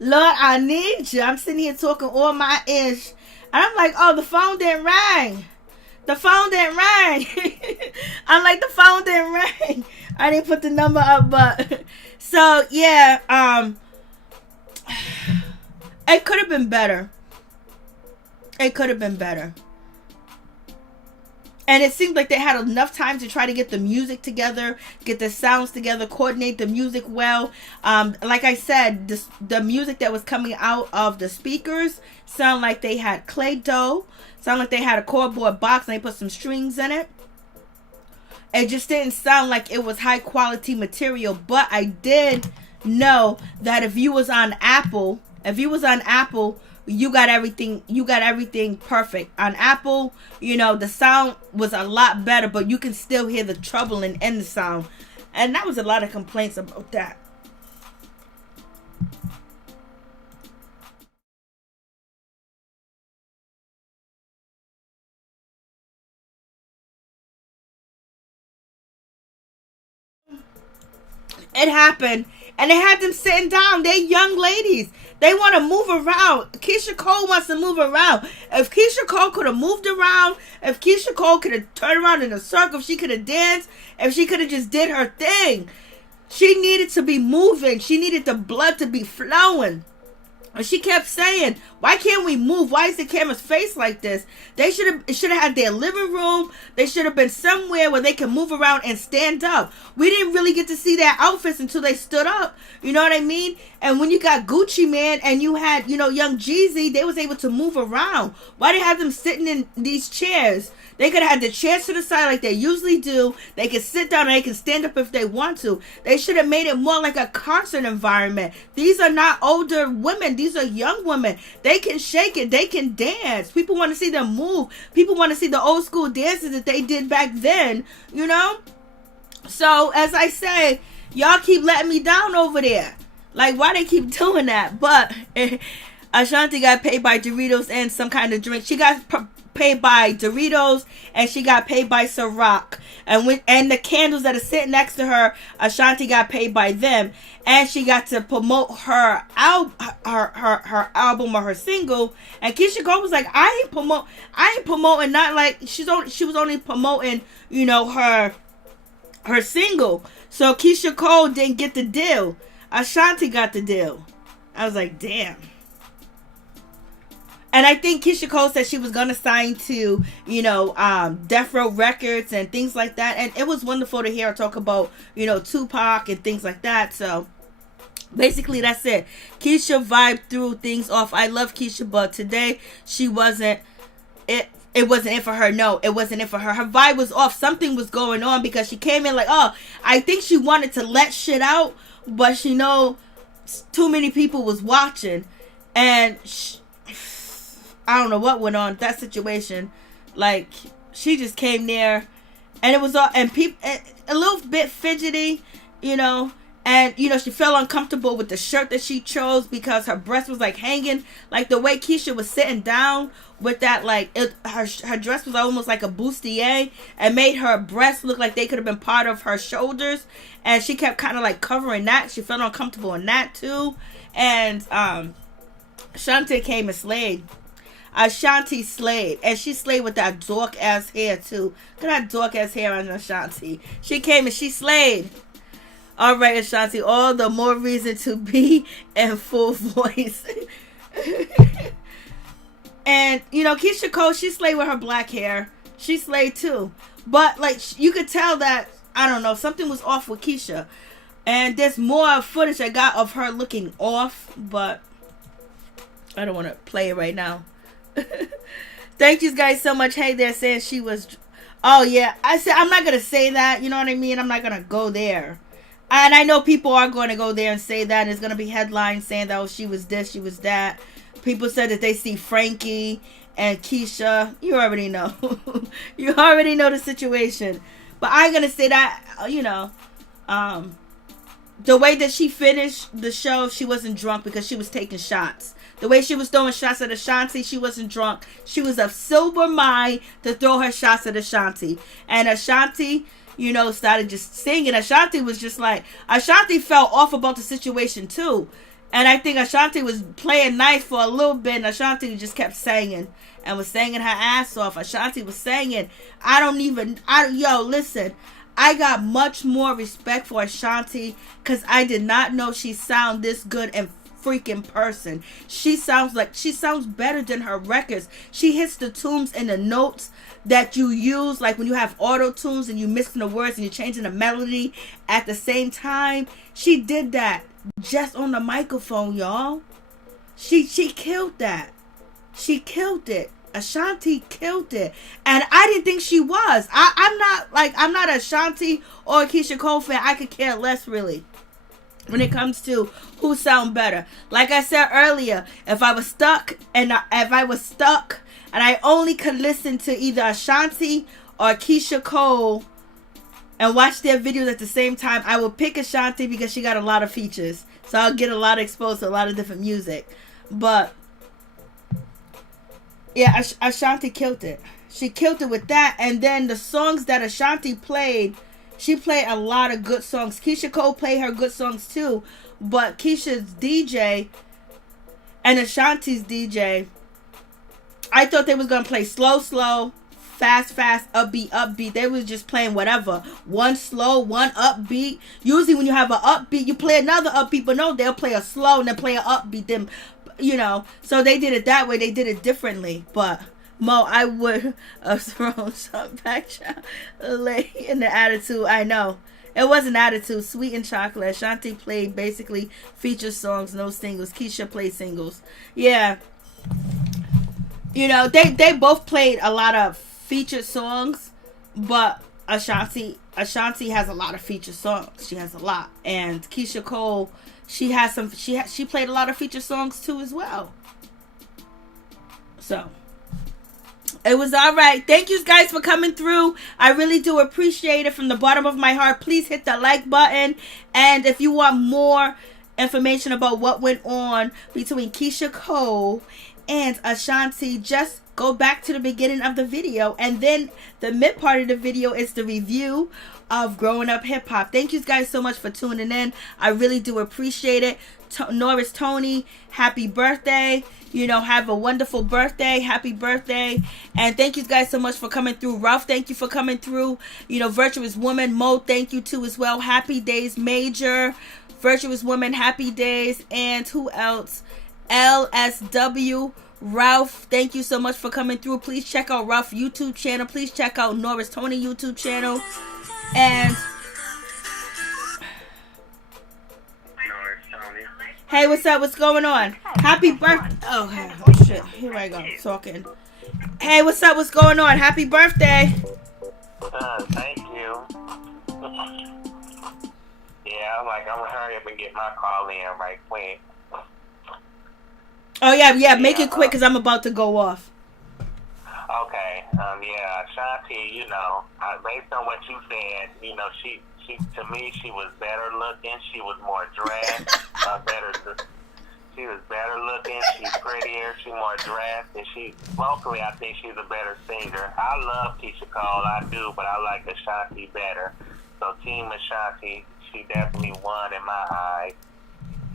Lord, I need you. I'm sitting here talking all my ish. And I'm like, oh, the phone didn't ring. The phone didn't ring. I'm like, the phone didn't ring. I didn't put the number up, but so yeah, it could have been better. It could have been better. And it seemed like they had enough time to try to get the music together, get the sounds together, coordinate the music well. Like I said, the music that was coming out of the speakers sound like they had clay dough, sound like they had a cardboard box and they put some strings in it. It just didn't sound like it was high quality material. But I did know that if you was on Apple, you got everything perfect. On Apple, the sound was a lot better, but you can still hear the troubling in the sound. And that was a lot of complaints about that. It happened. And they had them sitting down. They're young ladies. They want to move around. Keyshia Cole wants to move around. If Keyshia Cole could have moved around, if Keyshia Cole could have turned around in a circle, if she could have danced, if she could have just did her thing. She needed to be moving. She needed the blood to be flowing. And she kept saying, why can't we move? Why is the camera's face like this? They should have had their living room. They should have been somewhere where they can move around and stand up. We didn't really get to see their outfits until they stood up. You know what I mean? And when you got Gucci Man and you had, Young Jeezy, they was able to move around. Why did they have them sitting in these chairs? They could have had the chairs to the side like they usually do. They can sit down and they can stand up if they want to. They should have made it more like a concert environment. These are not older women. These are young women. They can shake it. They can dance. People want to see them move. People want to see the old school dances that they did back then, So, as I say, y'all keep letting me down over there. Like, why they keep doing that? But Ashanti got paid by Doritos and some kind of drink. She got paid by Doritos and she got paid by Ciroc. And the candles that are sitting next to her, Ashanti got paid by them. And she got to promote her album or her single. And Keyshia Cole was like, I ain't promoting, not like she was only promoting, you know, her single. So Keyshia Cole didn't get the deal. Ashanti got the deal. I was like, damn. And I think Keyshia Cole said she was going to sign to, you know, Death Row Records and things like that. And it was wonderful to hear her talk about, you know, Tupac and things like that. So basically that's it. Keyshia vibed through things off. I love Keyshia, but today she wasn't, it wasn't it for her. No, it wasn't it for her. Her vibe was off. Something was going on because she came in like, oh, I think she wanted to let shit out, but she know too many people was watching. And I don't know what went on that situation. Like, she just came there and it was all, and people, a little bit fidgety, you know, and, you know, she felt uncomfortable with the shirt that she chose because her breast was like hanging, like the way Keyshia was sitting down with that, like, her dress was almost like a bustier and made her breasts look like they could have been part of her shoulders. And she kept kind of like covering that. She felt uncomfortable in that too. And, Ashanti came and slayed. Ashanti slayed. And she slayed with that dork ass hair too. Look at that dork ass hair on Ashanti. She came and she slayed. Alright, Ashanti, all the more reason to be in full voice. And, you know, Keyshia Cole, she slayed with her black hair. She slayed too. But, like, you could tell that, I don't know, something was off with Keyshia. And there's more footage I got of her looking off, but I don't want to play it right now. Thank you guys so much. Hey, they're saying she was, oh yeah, I said I'm not going to say that, you know what I mean? I'm not going to go there. And I know people are going to go there and say that. And it's going to be headlines saying that, oh, she was this, she was that. People said that they see Frankie and Keyshia. You already know. You already know the situation. But I'm going to say that, you know, the way that she finished the show, she wasn't drunk because she was taking shots. The way she was throwing shots at Ashanti, she wasn't drunk. She was of sober mind to throw her shots at Ashanti. And Ashanti, you know, started just singing. Ashanti was just like, Ashanti felt off about the situation too. And I think Ashanti was playing nice for a little bit. And Ashanti just kept singing and was singing her ass off. Ashanti was singing. Yo, listen. I got much more respect for Ashanti because I did not know she sound this good in freaking person. She sounds better than her records. She hits the tunes and the notes that you use, like when you have auto tunes and you mixing the words and you're changing the melody at the same time. She did that just on the microphone, y'all. She killed that. She killed it. Ashanti killed it. And I didn't think she was. I'm not a Ashanti or a Keyshia Cole fan. I could care less, really, when it comes to who sound better. Like I said earlier, if I was stuck and I only could listen to either Ashanti or Keyshia Cole and watch their videos at the same time, I would pick Ashanti because she got a lot of features. So I'll get a lot exposed to a lot of different music. But yeah, Ashanti killed it. She killed it with that. And then the songs that Ashanti played, she played a lot of good songs. Keyshia Cole played her good songs too. But Keyshia's DJ and Ashanti's DJ, I thought they was going to play slow, fast, upbeat. They was just playing whatever. One slow, one upbeat. Usually when you have an upbeat, you play another upbeat. But no, they'll play a slow and then play an upbeat. Then, you know, so they did it that way. They did it differently. But Mo, I would have thrown some back in the attitude. I know. It wasn't attitude. Sweet and Chocolate. Ashanti played basically feature songs, no singles. Keyshia played singles. Yeah. You know, they both played a lot of featured songs, but Ashanti has a lot of featured songs. She has a lot. And Keyshia Cole, she played a lot of featured songs too as well. So it was all right. Thank you guys for coming through. I really do appreciate it from the bottom of my heart. Please hit the like button. And if you want more information about what went on between Keyshia Cole and Ashanti, just go back to the beginning of the video, and then the mid part of the video is the review of Growing Up Hip Hop. Thank you guys so much for tuning in. I really do appreciate it. Norris Tony, happy birthday. You know, have a wonderful birthday. Happy birthday. And thank you guys so much for coming through. Ralph, thank you for coming through. You know, Virtuous Woman. Mo, thank you too as well. Happy days, Major. Virtuous Woman, happy days. And who else? LSW. Ralph, thank you so much for coming through. Please check out Ralph's YouTube channel. Please check out Norris Tony YouTube channel. And hey, what's up? What's going on? Happy birthday. Oh shit. Here I go. Talking. Hey, what's up? What's going on? Happy birthday. Thank you. Yeah, I'm gonna hurry up and get my call in right quick. Oh yeah, make it quick because I'm about to go off. Okay, yeah, Ashanti, you know, based on what you said, you know, she to me, she was better looking, she was more dressed, she was better looking, she's prettier, she's more dressed, and vocally, I think she's a better singer. I love Keyshia Cole, I do, but I like Ashanti better. So Team Ashanti, she definitely won in my eyes.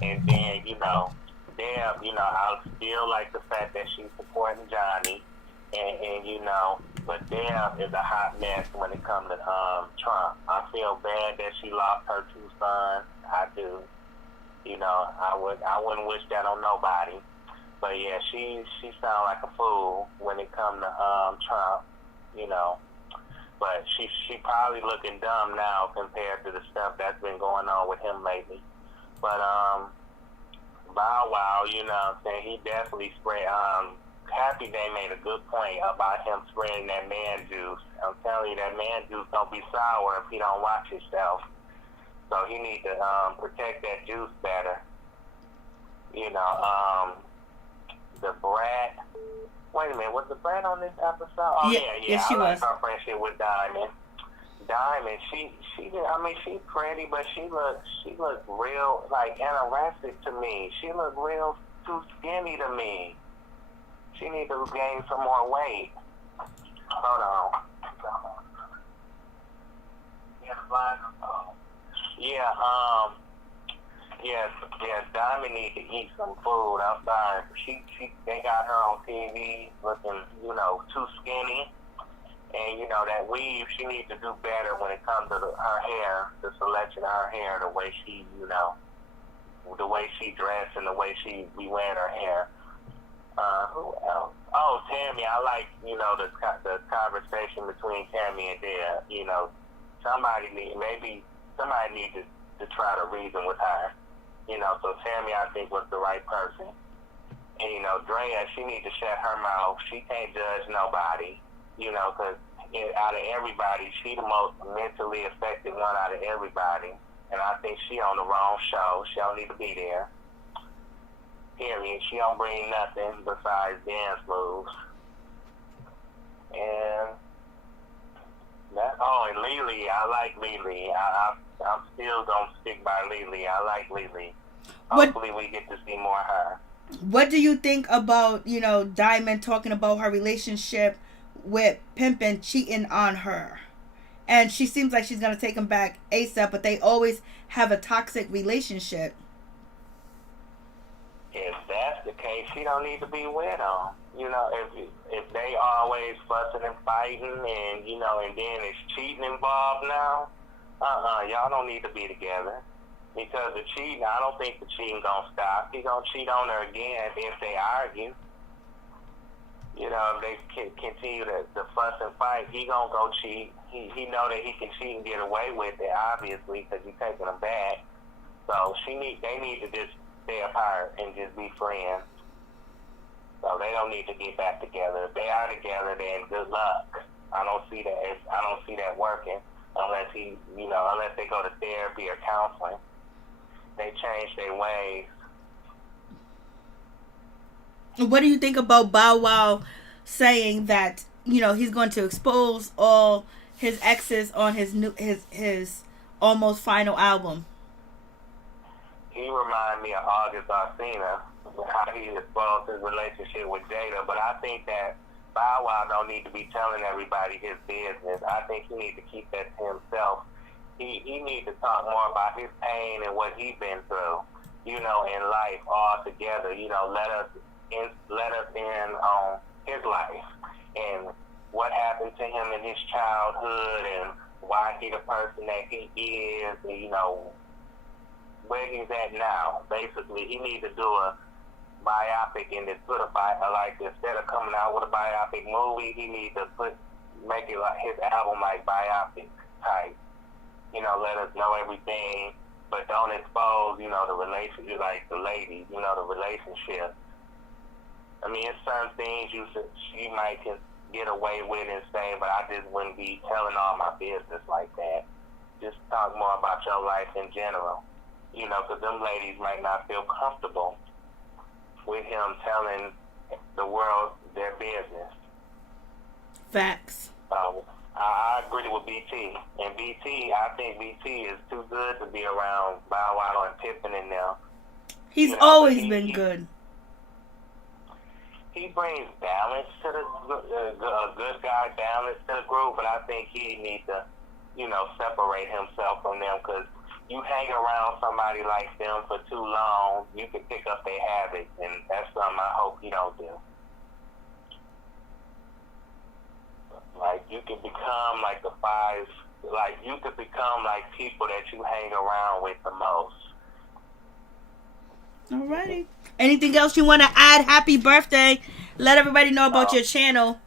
And then, you know, damn, you know, I still like the fact that she's supporting Johnny, and you know, but damn is a hot mess when it comes to Trump. I feel bad that she lost her two sons. I do. You know, I wouldn't wish that on nobody. But yeah, she sounds like a fool when it comes to Trump. You know, but she probably looking dumb now compared to the stuff that's been going on with him lately. But Bow Wow, you know what I'm saying, he definitely spread, Happy Day made a good point about him spreading that man juice. I'm telling you, that man juice don't be sour if he don't watch himself. So he need to protect that juice better. You know, the Brat, wait a minute, was the Brat on this episode? Oh yeah, she I was. like her friendship with Diamond. Diamond, she I mean, she's pretty, but she look real, like, anorexic to me. She look real too skinny to me. She need to gain some more weight. Hold on. Yeah, Diamond need to eat some food. I'm sorry. They got her on TV looking, you know, too skinny. And, you know, that weave, she needs to do better when it comes to her hair, the selection of her hair, the way she, you know, the way she dressed and the way she be wearing her hair. Who else? Oh, Tammy, I like, you know, the conversation between Tammy and Drea. You know, somebody need to try to reason with her. You know, so Tammy, I think, was the right person. And, you know, Drea, she need to shut her mouth. She can't judge nobody. You know, because out of everybody, she the most mentally affected one out of everybody. And I think she on the wrong show. She don't need to be there. Period. She don't bring nothing besides dance moves. And and Lelee, I like Lelee. I'm still gonna stick by Lelee. I like Lelee. Hopefully we get to see more of her. What do you think about, you know, Diamond talking about her relationship with Pimpin' cheating on her? And she seems like she's going to take him back ASAP, but they always have a toxic relationship. If that's the case, she don't need to be with him. You know, if they always fussing and fighting and, you know, and then it's cheating involved now, y'all don't need to be together. Because the cheating, I don't think the cheating gonna stop. He gonna cheat on her again if they argue. You know, if they continue to fuss and fight, he gonna go cheat. He know that he can cheat and get away with it, obviously, because he's taking him back. So they need to just stay apart and just be friends. So they don't need to get back together. If they are together, then good luck. I don't see that working unless unless they go to therapy or counseling. They change their ways. What do you think about Bow Wow saying that, you know, he's going to expose all his exes on his almost final album? he reminded me of August Alsina, how he exposed his relationship with Jada. But I think that Bow Wow don't need to be telling everybody his business. I think he needs to keep that to himself. He needs to talk more about his pain and what he's been through, in life all together. Let us in on his life and what happened to him in his childhood and why he the person that he is, and, where he's at now. Basically, he needs to do a biopic and just put instead of coming out with a biopic movie, he needs to make it like his album like biopic type. Let us know everything, but don't expose, the relationship, like the ladies, the relationship. I mean, it's certain things she might can get away with and say, but I just wouldn't be telling all my business like that. Just talk more about your life in general, because them ladies might not feel comfortable with him telling the world their business. Facts. I agree with BT. And I think BT is too good to be around Bow Wow and Pippin and them. He's always been good. He brings balance to a good guy balance to the group, but I think he needs to, separate himself from them, because you hang around somebody like them for too long, you can pick up their habits, and that's something I hope he don't do. Like, you could become like you could become like people that you hang around with the most. Alrighty. Anything else you want to add? Happy birthday. Let everybody know about your channel.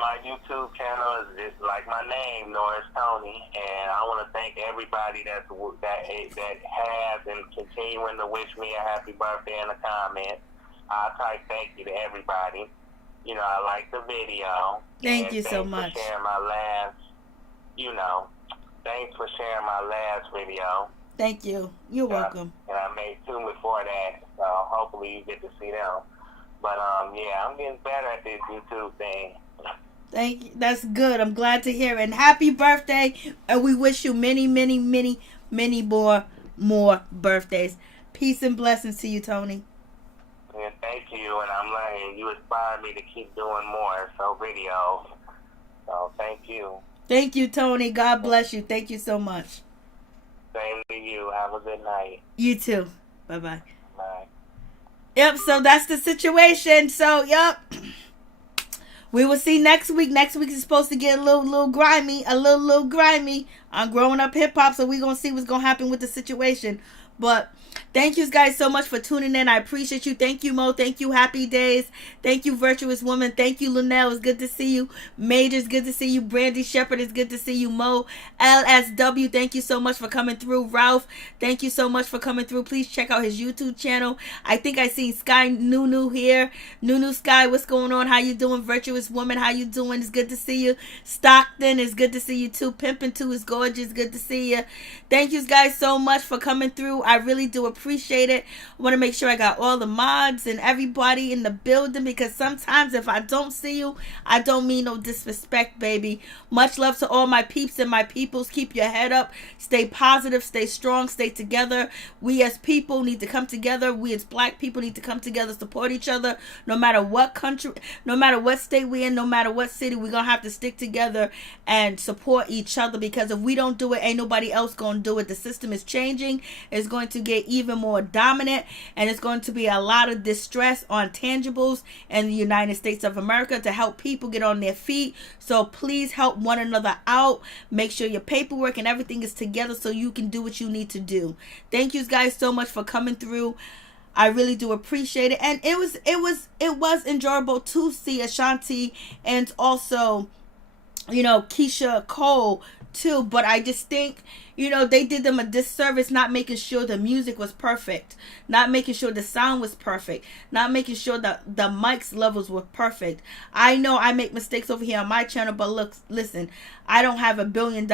My YouTube channel is like my name, Norris Tony, and I want to thank everybody that has and continuing to wish me a happy birthday in the comments. I type thank you to everybody. I like the video. Thank you so much. For sharing my last, thanks for sharing my last video. Thank you. You're welcome. And I made 2 before that, so hopefully you get to see them. But I'm getting better at this YouTube thing. Thank you. That's good. I'm glad to hear it. And happy birthday. And we wish you many, many, many, many more birthdays. Peace and blessings to you, Tony. Yeah, thank you. And I'm learning. You inspired me to keep doing more videos. So thank you. Thank you, Tony. God bless you. Thank you so much. Same to you. Have a good night. You too. Bye-bye. Bye. Yep, so that's the situation. So, yep. We will see next week. Next week is supposed to get a little grimy. A little grimy on Growing Up Hip Hop. So we're going to see what's going to happen with the situation. But thank you guys so much for tuning in. I appreciate you. Thank you, Mo. Thank you, Happy Days. Thank you, Virtuous Woman. Thank you, Lunell. It's good to see you. Major's good to see you. Brandy Shepherd, it's good to see you. Mo LSW, thank you so much for coming through. Ralph, thank you so much for coming through. Please check out his YouTube channel. I think I seen Sky Nunu here. Nunu Sky, what's going on? How you doing? Virtuous Woman, how you doing? It's good to see you. Stockton, it's good to see you too. Pimpin' 2 is gorgeous. Good to see you. Thank you guys so much for coming through. I really do appreciate it. I want to make sure I got all the mods and everybody in the building, because sometimes if I don't see you, I don't mean no disrespect, baby. Much love to all my peeps and my peoples. Keep your head up. Stay positive. Stay strong. Stay together. We as people need to come together. We as black people need to come together, support each other. No matter what country, no matter what state we in, no matter what city, we're going to have to stick together and support each other, because if we don't do it, ain't nobody else going to do it. The system is changing. It's going to get even more dominant, and it's going to be a lot of distress on tangibles in the United States of America to help people get on their feet. So please help one another out. Make sure your paperwork and everything is together so you can do what you need to do. Thank you guys so much for coming through. I really do appreciate it, and it was enjoyable to see Ashanti and also, Keyshia Cole too. But I just think, they did them a disservice not making sure the music was perfect, not making sure the sound was perfect, not making sure that the mic's levels were perfect. I know I make mistakes over here on my channel, but listen, I don't have $1 billion,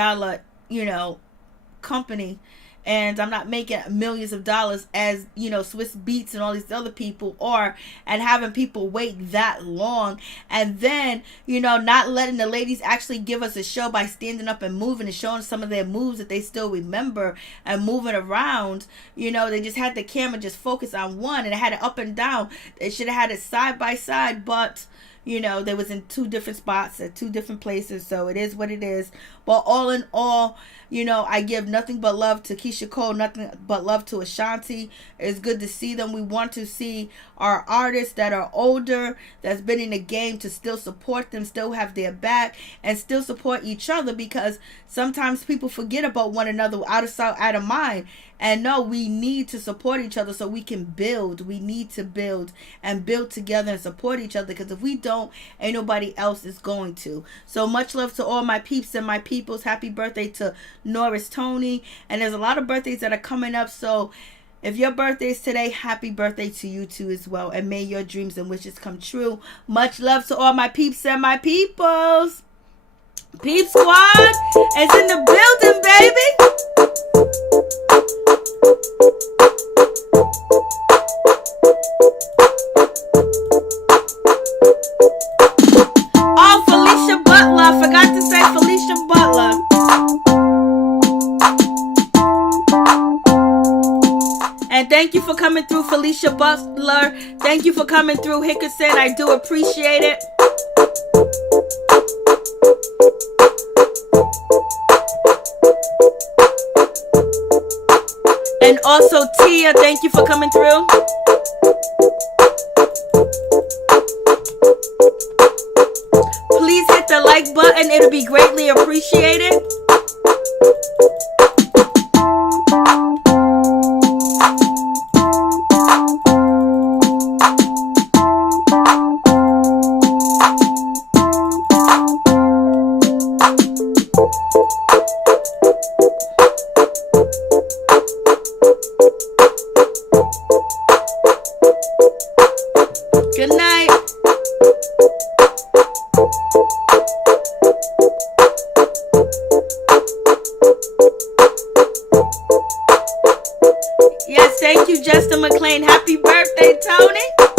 company, and I'm not making millions of dollars as, you know, Swiss Beats and all these other people are, and having people wait that long, and then, you know, not letting the ladies actually give us a show by standing up and moving and showing some of their moves that they still remember and moving around. You know, they just had the camera just focus on one, and it had it up and down. They should have had it side by side, but you know, they was in two different spots at two different places, so it is what it is. But all in all, you know, I give nothing but love to Keyshia Cole, nothing but love to Ashanti. It's good to see them. We want to see our artists that are older, that's been in the game, to still support them, still have their back, and still support each other, because sometimes people forget about one another, out of sight, out of mind. And no, we need to support each other so we can build. We need to build and build together and support each other, because if we don't, ain't nobody else is going to. So much love to all my peeps and my peoples. Happy birthday to Norris Tony. And there's a lot of birthdays that are coming up, so if your birthday is today, happy birthday to you too as well. And may your dreams and wishes come true. Much love to all my peeps and my peoples. Peep Squad is in the building, baby. Oh, Felicia Butler. I forgot to say Felicia Butler. And thank you for coming through, Felicia Butler. Thank you for coming through, Hickerson. I do appreciate it. And also Tia, thank you for coming through. Please hit the like button. It'll be greatly appreciated. Good night. Yes, thank you, Justin McLean. Happy birthday, Tony.